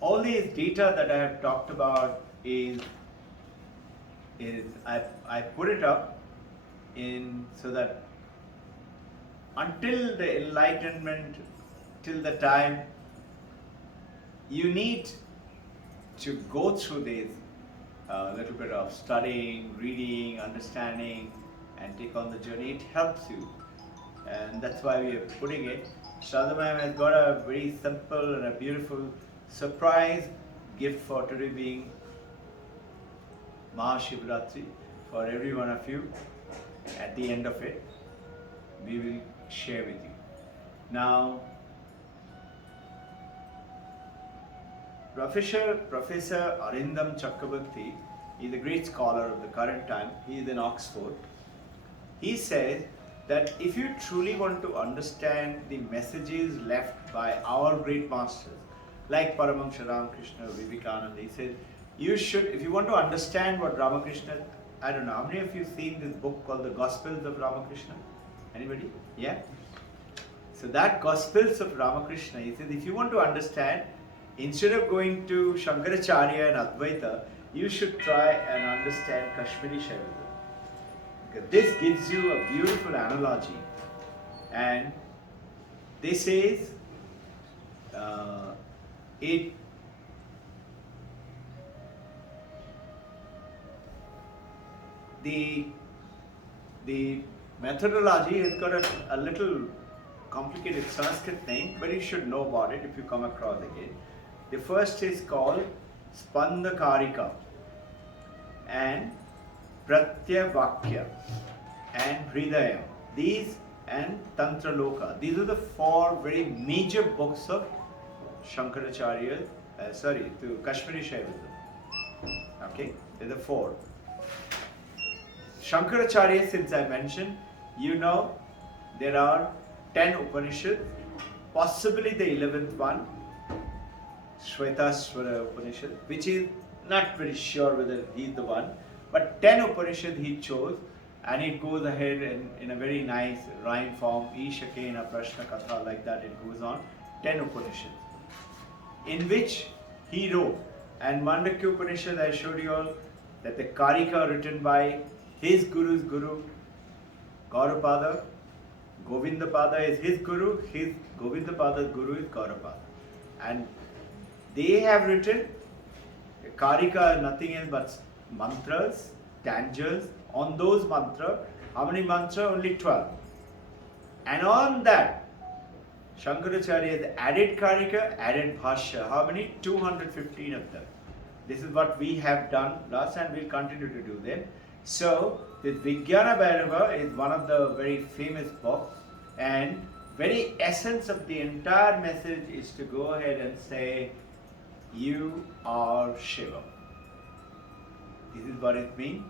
All these data that I have talked about is I put it up in so that until the enlightenment, till the time you need to go through this little bit of studying, reading, understanding, and take on the journey. It helps you, and that's why we are putting it. Shraddha Ma'am has got a very simple and a beautiful surprise gift for today being Mahashivratri for every one of you. At the end of it, we will share with you. Now, Professor Arindam Chakrabarti is a great scholar of the current time. He is in Oxford. He says that if you truly want to understand the messages left by our great masters, like Paramahansa Ramakrishna, Vivekananda, he says, you should, if you want to understand what Ramakrishna, I don't know, how many of you seen this book called The Gospels of Ramakrishna? Anybody? Yeah? So that Gospels of Ramakrishna, he says, if you want to understand, instead of going to Shankaracharya and Advaita, you should try and understand Kashmiri Shaivism. Because this gives you a beautiful analogy. And this is the methodology has got a little complicated Sanskrit name, but you should know about it if you come across again. The first is called Spandakarika and Pratyavakya and Hridaya. These and Tantra Loka. These are the four very major books of Shankaracharya, to Kashmiri Shaivism. Okay, they're the four. Shankaracharya, since I mentioned, you know there are 10 Upanishads, possibly the 11th one, Shvetaswara Upanishad, which is not very sure whether he's the one, but 10 Upanishads he chose, and it goes ahead in a very nice rhyme form, Ishakena Prashna Katha, like that it goes on, 10 Upanishads, in which he wrote, and Mandakya Upanishad I showed you all, that the Karika written by his guru's guru, Gaudapada. Govindapada is his guru, his Govindapada's guru is Gaudapada. And they have written, Karika nothing else but mantras, stanzas. On those mantras, how many mantras? Only 12. And on that, Shankaracharya has added Karika, added Bhashya. How many? 215 of them. This is what we have done last and we'll continue to do them. So, this Vijnana Bhairava is one of the very famous books, and very essence of the entire message is to go ahead and say, you are Shiva. This is what it means.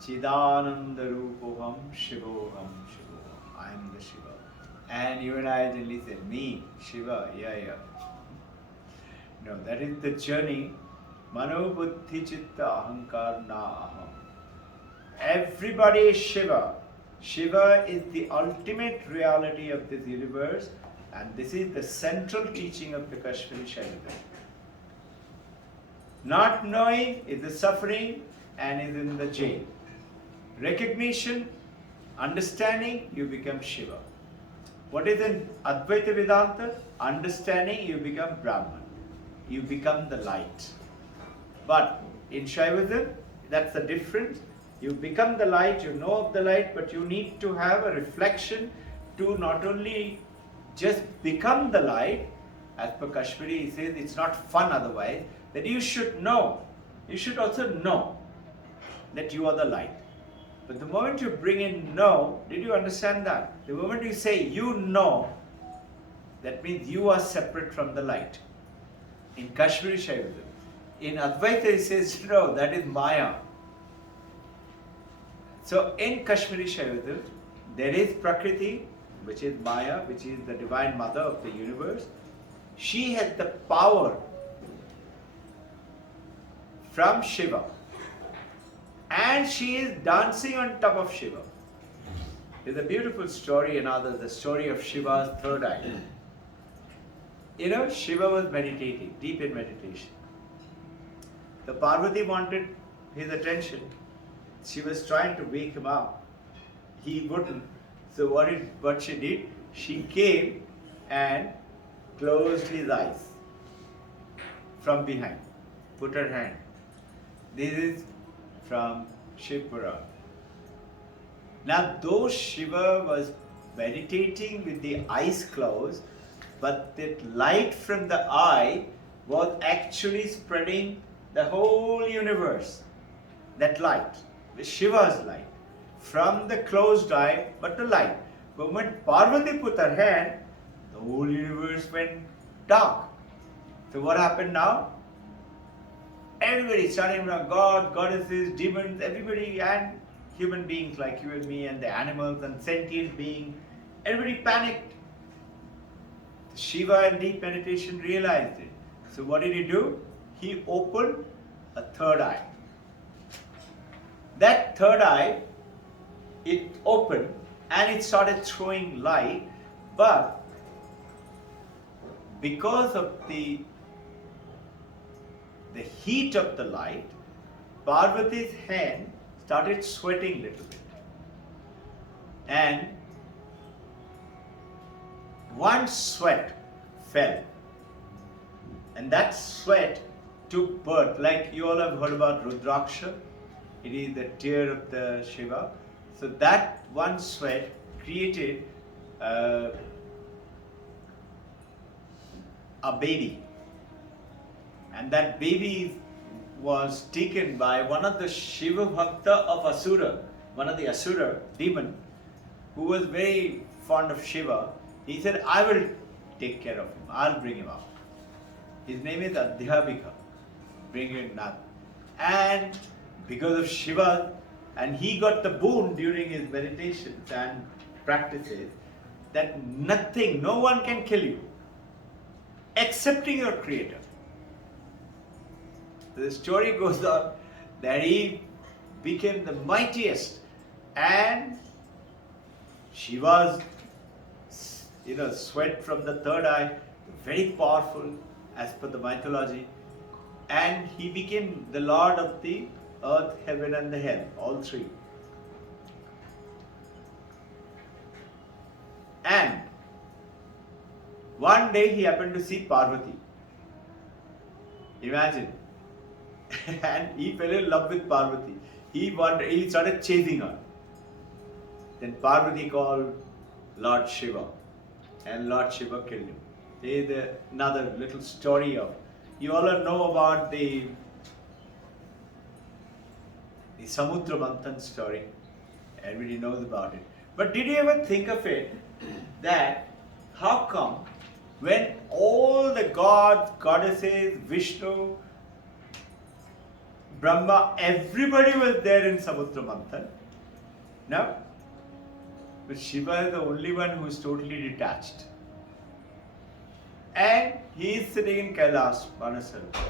Chidananda Rupoham Shivoham Shivoham. I am the Shiva. And you and I generally say, me, Shiva, yeah. No, that is the journey. Mano Buddhi Chitta Ahankar Na Aham. Everybody is Shiva. Shiva is the ultimate reality of this universe, and this is the central teaching of the Kashmiri Shaivism. Not knowing is the suffering and is in the jail. Recognition, understanding, you become Shiva. What is in Advaita Vedanta? Understanding, you become Brahman. You become the light. But in Shaivism, that's the difference. You become the light, you know of the light, but you need to have a reflection to not only just become the light. As per Kashmiri, he says it's not fun otherwise, that you should know. You should also know that you are the light. But the moment you bring in know, did you understand that? The moment you say you know, that means you are separate from the light. In Kashmiri Shaivism. In Advaita, he says no, that is Maya. So in Kashmiri Shaivism, there is Prakriti, which is Maya, which is the divine mother of the universe. She has the power from Shiva. And she is dancing on top of Shiva. There's a beautiful story, the story of Shiva's third eye. You know, Shiva was meditating, deep in meditation. The Parvati wanted his attention. She was trying to wake him up. He wouldn't. So what she did? She came and closed his eyes from behind. Put her hand. This is from Shivpura. Now, though Shiva was meditating with the eyes closed, but that light from the eye was actually spreading the whole universe. That light, Shiva's light, from the closed eye, but the light. But when Parvati put her hand, the whole universe went dark. So what happened now? Everybody, starting from God, goddesses, demons, everybody, and human beings like you and me, and the animals and sentient beings, everybody panicked. Shiva in deep meditation realized it. So what did he do? He opened a third eye. That third eye, it opened and it started throwing light, but because of the heat of the light, Parvati's hand started sweating a little bit. And one sweat fell. And that sweat took birth. Like you all have heard about Rudraksha. It is the tear of the Shiva. So that one sweat created a baby. And that baby was taken by one of the Shiva Bhakta of Asura, one of the Asura demon, who was very fond of Shiva. He said, I will take care of him, I'll bring him up. His name is Adhyabhika, bring him up. And because of Shiva, and he got the boon during his meditations and practices, that nothing, no one can kill you, excepting your creator. The story goes on that he became the mightiest, and Shiva's sweat from the third eye, very powerful as per the mythology, and he became the lord of the earth, heaven and the hell, all three. And one day he happened to see Parvati. Imagine. And he fell in love with Parvati. He started chasing her. Then Parvati called Lord Shiva, and Lord Shiva killed him. There is another little story of, you all know about the Samudra Manthan story. Everybody knows about it. But did you ever think of it that how come when all the gods, goddesses, Vishnu, Brahma, everybody was there in Samudra Manthan? No? But Shiva is the only one who is totally detached. And he is sitting in Kailash, Manasarovar.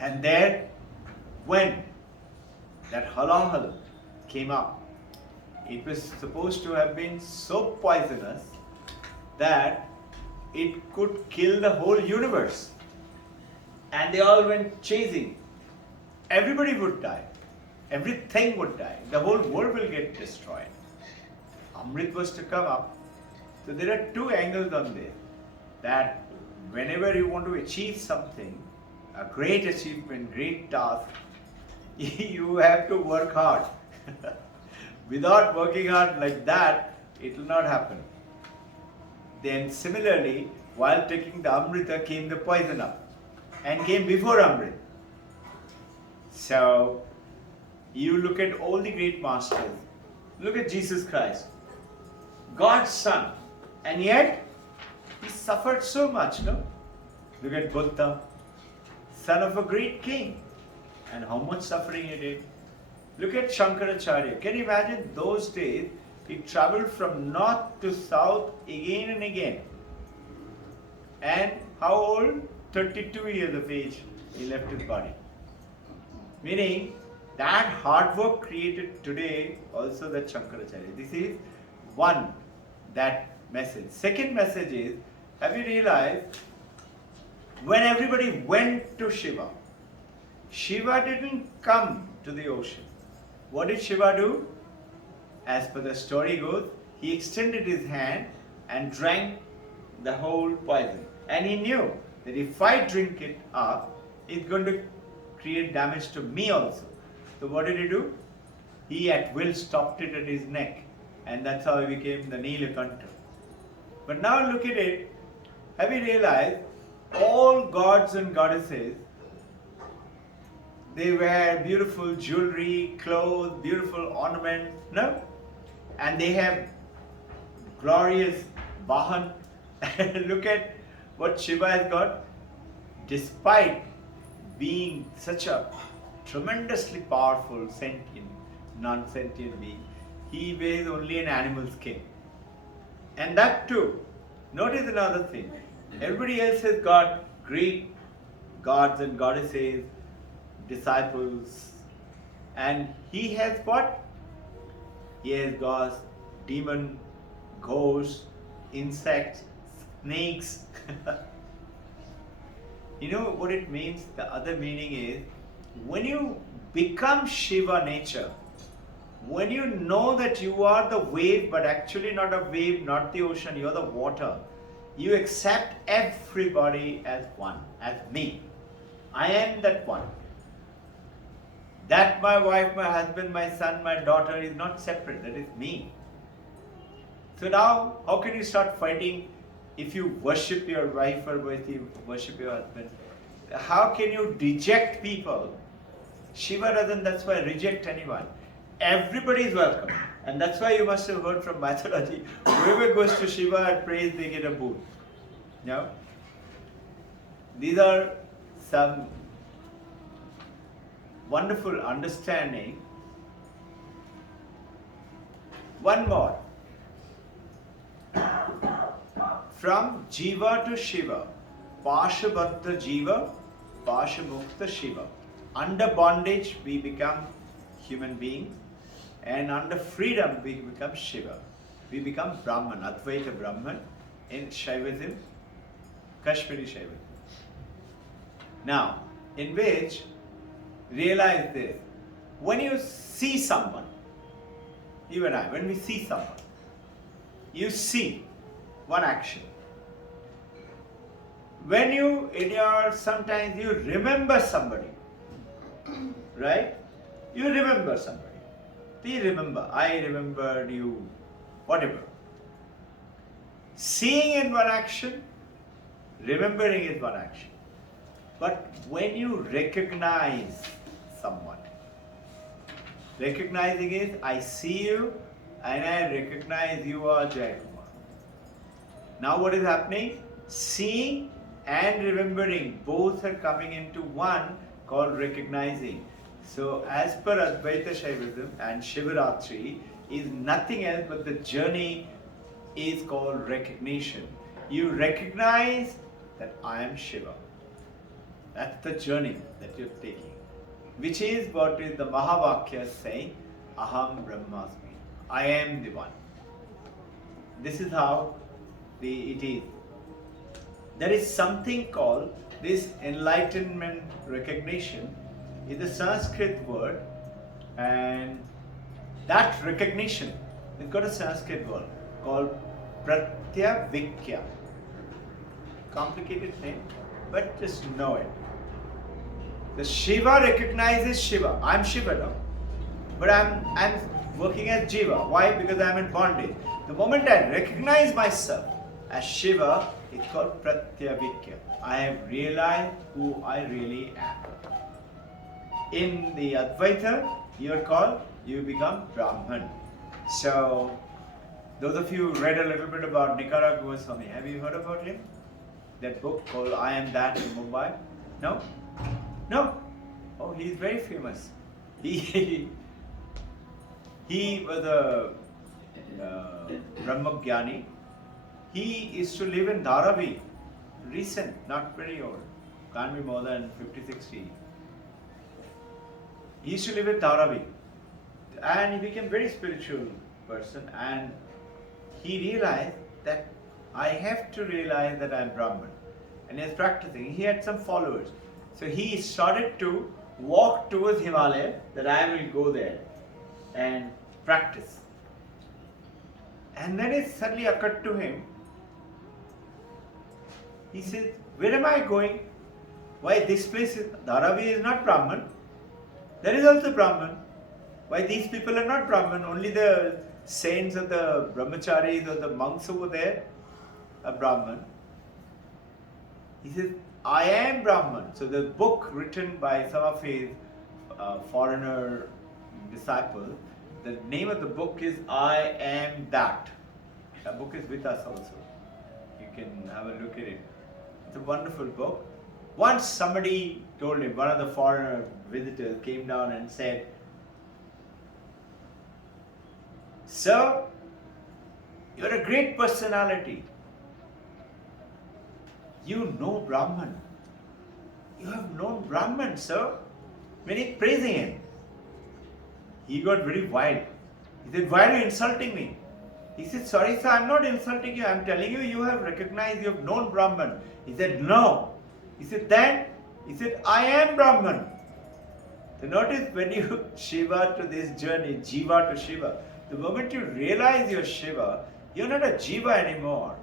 And then, when that halahal came up, It was supposed to have been so poisonous that it could kill the whole universe. And they all went chasing. Everybody would die. Everything would die. The whole world will get destroyed. Amrit was to come up. So there are two angles on this. That whenever you want to achieve something, a great achievement, great task, you have to work hard. Without working hard like that, it will not happen. Then similarly, while taking the Amrita came the poison up and came before Amrit. So, you look at all the great masters. Look at Jesus Christ, God's Son, and yet he suffered so much, no? Look at Buddha, son of a great king, and how much suffering he did. Look at Shankaracharya. Can you imagine those days? He traveled from north to south again and again. And how old? 32 years of age, he left his body. Meaning, that hard work created today also that Shankaracharya. This is one, that message. Second message is, have you realized, when everybody went to Shiva, Shiva didn't come to the ocean. What did Shiva do? As per the story goes, he extended his hand and drank the whole poison. And he knew that if I drink it up, it's going to create damage to me also. So what did he do? He at will stopped it at his neck. And that's how he became the Nilakanta. But now look at it. Have you realized all gods and goddesses, they wear beautiful jewelry, clothes, beautiful ornaments, no? And they have glorious Vahan. Look at what Shiva has got. Despite being such a tremendously powerful, sentient, non-sentient being, he wears only an animal skin. And that too, notice another thing. Everybody else has got great gods and goddesses, disciples, and he has what? He has got demon, ghosts, insects, snakes. You know what it means? The other meaning is, when you become Shiva nature, when you know that you are the wave, but actually not a wave, not the ocean, you are the water, you accept everybody as one, as me. I am that one. That my wife, my husband, my son, my daughter is not separate, that is me. So now, how can you start fighting if you worship your wife or worship your husband? How can you reject people? Shiva doesn't, that's why, reject anyone. Everybody is welcome. And that's why you must have heard from mythology, whoever goes to Shiva and prays, they get a boon. No? These are some wonderful understanding. One more. From Jeeva to Shiva, Pashabandha Jeeva, Pashamukta Shiva. Under bondage, we become human beings, and under freedom, we become Shiva. We become Brahman, Advaita Brahman in Shaivism, Kashmiri Shaivism. Now, in which, realize this, when you see someone, you and I, when we see someone, you see one action. When you, sometimes you remember somebody, right? You remember somebody. They remember, I remembered you, whatever. Seeing in one action, remembering is one action. But when you recognize someone, recognizing is, I see you and I recognize you are Jayakumar. Now what is happening? Seeing and remembering, both are coming into one called recognizing. So as per Advaita Shaivism and Shivaratri is nothing else but the journey is called recognition. You recognize that I am Shiva. That's the journey that you're taking. Which is what is the Mahavakya saying, Aham Brahmasmi. I am the one. This is how it is. There is something called this enlightenment recognition. Is a Sanskrit word, and that recognition, it's got a Sanskrit word called Pratyavikya. Complicated name, but just know it. The Shiva recognizes Shiva. I'm Shiva now, but I'm working as Jeeva. Why? Because I'm in bondage. The moment I recognize myself as Shiva, it's called Pratyavikya. I have realized who I really am. In the Advaita, you become Brahman. So, those of you who read a little bit about Nicaragua Swami, have you heard about him? That book called I Am That in Mumbai? No? No? Oh, he's very famous. He was a Brahmagyani. He used to live in Dharavi. Recent, not very old. Can't be more than 50, 60. He used to live in Dharavi. And he became a very spiritual person. And he realized that I have to realize that I am Brahman. And he was practicing. He had some followers. So he started to walk towards Himalaya, that I will go there and practice. And then it suddenly occurred to him. He said, where am I going? Why this place is, Dharavi is not Brahman. There is also Brahman. Why these people are not Brahman? Only the saints or the brahmacharis or the monks over there are Brahman. He says, I am Brahman. So the book written by some of his foreigner disciples, the name of the book is I Am That. The book is with us also. You can have a look at it. It's a wonderful book. Once somebody told him, one of the foreigner visitors came down and said, Sir, you're a great personality. You know Brahman. You have known Brahman, sir. When he's praising him, he got very wild. He said, why are you insulting me? He said, sorry sir, I'm not insulting you. I'm telling you, you have recognized, you have known Brahman. He said, no. He said, then? He said, I am Brahman. So notice when you Shiva to this journey, Jeeva to Shiva, the moment you realize you're Shiva, you're not a Jeeva anymore.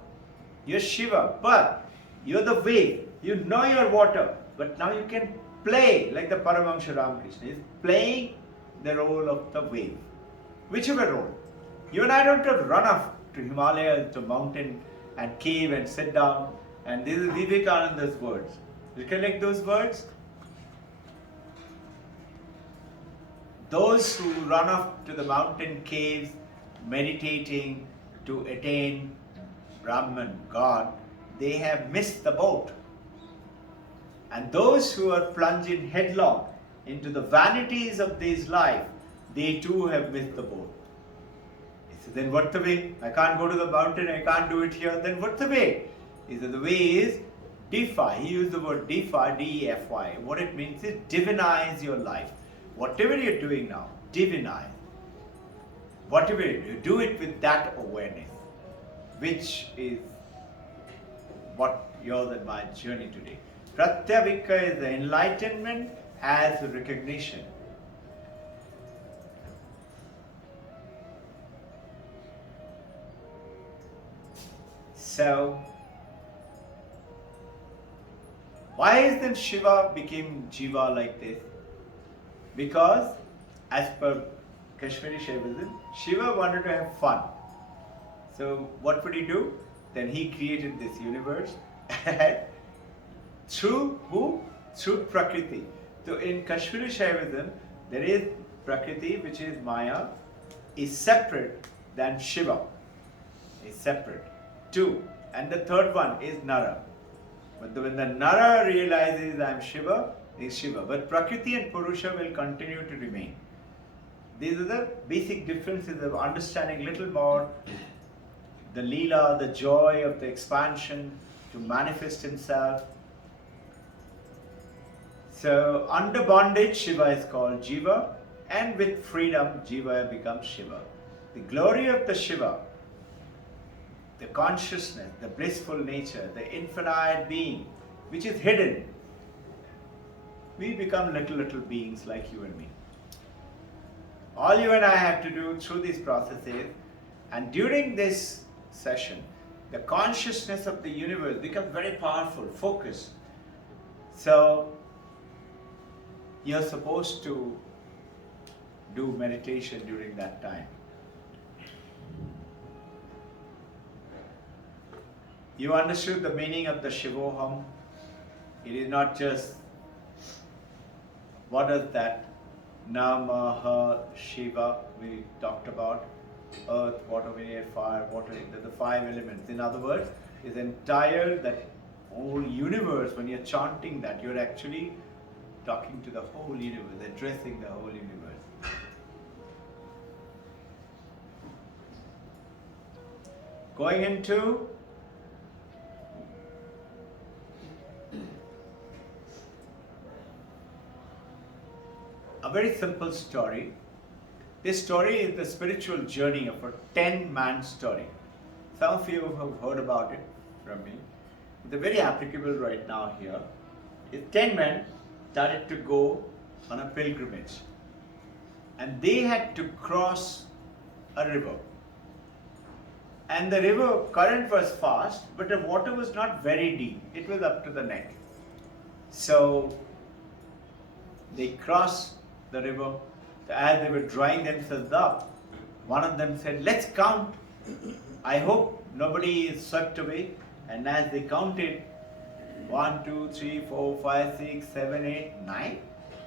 You're Shiva, but you're the wave. You know you're water, but now you can play like the Paramahansa Ramakrishna is playing the role of the wave. Whichever role. You and I don't have to run off to Himalayas, to mountain and cave and sit down. And this is Vivekananda's words. Recollect those words? Those who run off to the mountain caves, meditating to attain Brahman, God, they have missed the boat. And those who are plunging headlong into the vanities of this life, they too have missed the boat. So then what's the way? I can't go to the mountain, I can't do it here. Then what's the way? He said the way is defy. He used the word defy, D-E-F-Y. What it means is divinize your life. Whatever you're doing now, divinize. Whatever you do it with that awareness, which is what yours and my journey today. Pratyavikya is the enlightenment as a recognition. So, why is then Shiva became Jeeva like this? Because as per Kashmiri Shaivism, Shiva wanted to have fun. So what would he do? Then he created this universe through who? Through Prakriti. So in Kashmiri Shaivism, there is Prakriti, which is Maya, is separate than Shiva. Is separate. Two. And the third one is Nara. But when the Nara realizes I am Shiva, is Shiva. But Prakriti and Purusha will continue to remain. These are the basic differences of understanding little more the Leela, the joy of the expansion to manifest himself. So under bondage, Shiva is called Jeeva, and with freedom, Jeeva becomes Shiva. The glory of the Shiva, the consciousness, the blissful nature, the infinite being, which is hidden. We become little beings like you and me. All you and I have to do through this process is, and during this session, the consciousness of the universe becomes very powerful, focused. So, you're supposed to do meditation during that time. You understood the meaning of the Shivoham. It is not just, what is that? Namaha Shiva we talked about. Earth, water, air, fire, water, the five elements. In other words, is entire, that whole universe. When you're chanting that, you're actually talking to the whole universe, addressing the whole universe. Going into a very simple story. This story is the spiritual journey of a 10-man story. Some of you have heard about it from me. It's very applicable right now here. 10 men started to go on a pilgrimage, and they had to cross a river. And the river current was fast, but the water was not very deep. It was up to the neck. So they crossed the river. As they were drying themselves up, one of them said, "Let's count. I hope nobody is swept away." And as they counted, 1, 2, 3, 4, 5, 6, 7, 8, 9.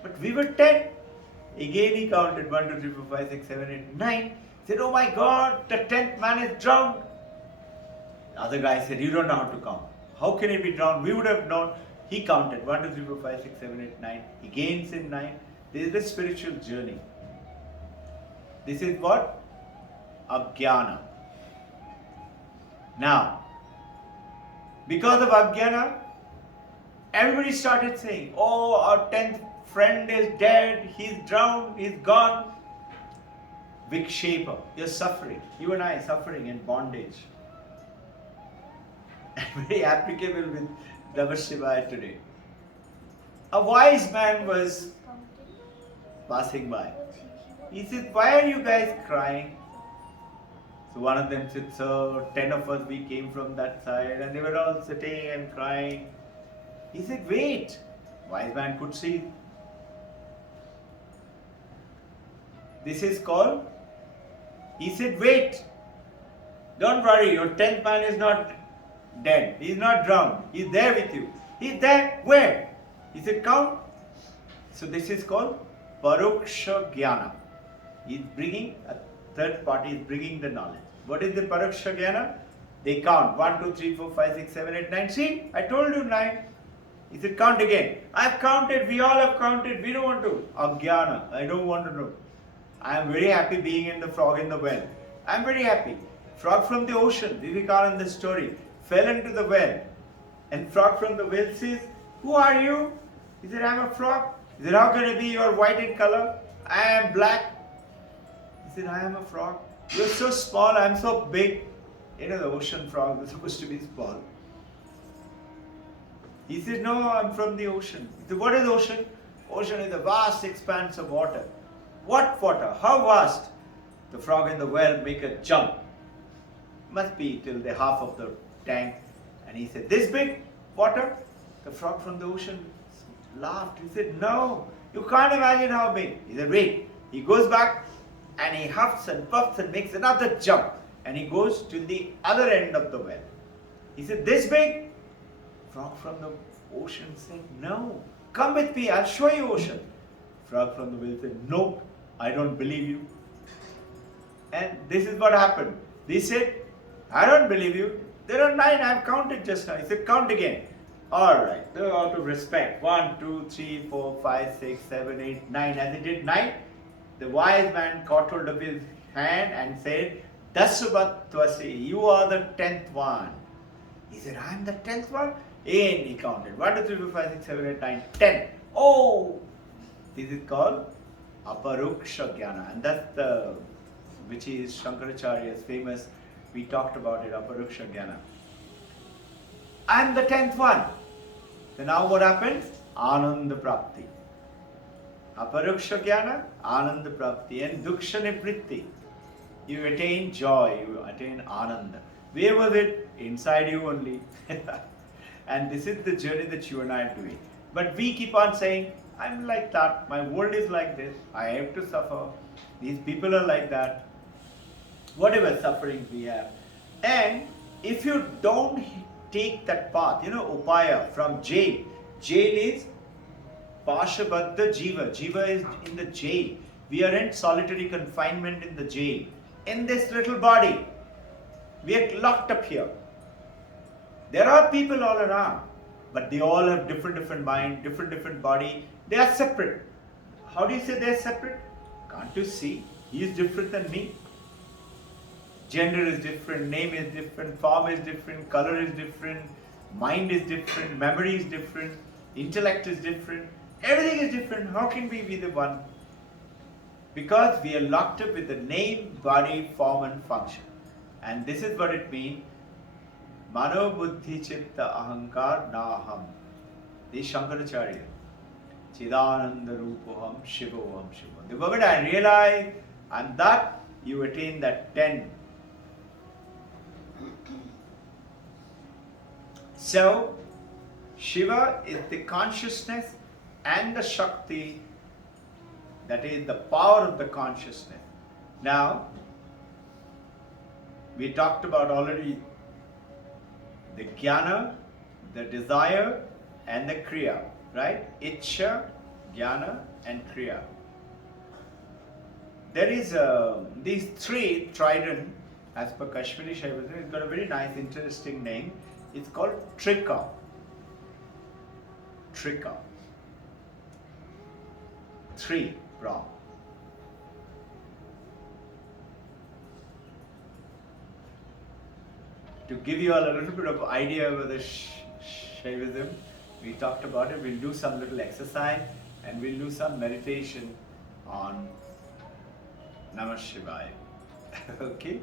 But we were 10. Again he counted 1, 2, 3, 4, 5, 6, 7, 8, 9. He said, "Oh my God, the 10th man is drowned." The other guy said, "You don't know how to count. How can he be drowned? We would have known." He counted 1, 2, 3, 4, 5, 6, 7, 8, 9. He again said 9. This is the spiritual journey. This is what? Ajnana. Now, because of Ajnana, everybody started saying, "Oh, our 10th friend is dead, he's drowned, he's gone." Vikshepa, you're suffering. You and I are suffering in bondage. Very applicable with Namaskar today. A wise man was passing by. He said, "Why are you guys crying?" So one of them said, "Sir, 10 of us, we came from that side," and they were all sitting and crying. He said, "Wait." Wise man could see. This is called, he said, "Wait. Don't worry, your 10th man is not dead. He's not drowned. He's there with you." He's there? Where? He said, "Count." So this is called Paroksha Jnana. He's bringing, a third party is bringing the knowledge. What is the Paroksha Jnana? They count 1, 2, 3, 4, 5, 6, 7, 8, 9. See, I told you 9. He said, "Count again." "I've counted, we all have counted, we don't want to." Ajnana, I don't want to know. I am very happy being in the frog in the well. I am very happy. Frog from the ocean, Vivekananda story, fell into the well. And frog from the well says, "Who are you?" He said, "I'm a frog." He said, "How can I be? You're white in color. I am black." He said, "I am a frog. You're so small, I'm so big." You know, the ocean frog is supposed to be small. He said, "No, I'm from the ocean." He said, "What is ocean?" Ocean is a vast expanse of water. "What water? How vast?" The frog in the well make a jump. Must be till the half of the tank. And he said, "This big water?" The frog from the ocean laughed. He said, "No, you can't imagine how big." He said, "Wait." He goes back and he huffs and puffs and makes another jump. And he goes to the other end of the well. He said, "This big?" Frog from the ocean said, "No, come with me, I'll show you ocean." Frog from the well said, "No, I don't believe you." And this is what happened. They said, "I don't believe you. There are 9, I've counted just now." He said, "Count again." Alright, so out of respect, 1, 2, 3, 4, 5, 6, 7, 8, 9. As he did 9, the wise man caught hold of his hand and said, "Dasubatvasi, you are the 10th one." He said, "I am the 10th one?" And he counted 1, 2, 3, 4, 5, 6, 7, 8, 9, 10. Oh! This is called Aparuksha Jnana, and that's the which is Shankaracharya's famous, we talked about it, Aparuksha Jnana. And the 10th one. So now what happens? Ananda Prapti. Aparuksha Jnana, Ananda Prapti, and Duksha Nivritti. You attain joy, you attain Ananda. Where was it? Inside you only. And this is the journey that you and I are doing. But we keep on saying, I'm like that, my world is like this, I have to suffer, these people are like that, whatever sufferings we have. And if you don't take that path, upaya from jail. Jail is Pashabadda Jeeva. Jeeva is in the jail. We are in solitary confinement in the jail. In this little body. We are locked up here. There are people all around. But they all have different mind, different body. They are separate. How do you say they are separate? Can't you see? He is different than me. Gender is different, name is different, form is different, color is different, mind is different, memory is different, intellect is different, everything is different. How can we be the one? Because we are locked up with the name, body, form and function. And this is what it means. Mano buddhi chitta ahankar naham. This is Shankaracharya. Chidananda rupoham shivoham shiva. The moment I realize I'm that, you attain that 10. So, Shiva is the consciousness and the Shakti, that is the power of the consciousness. Now, we talked about already the Jnana, the desire and the Kriya, right? Ichcha, Jnana and Kriya. There is these three trident, as per Kashmiri Shaivism, it's got a very nice, interesting name. It's called Trika. Trika. 3 wrong. To give you all a little bit of idea about the Shaivism, we talked about it. We'll do some little exercise and we'll do some meditation on Namah Shivaya. Okay?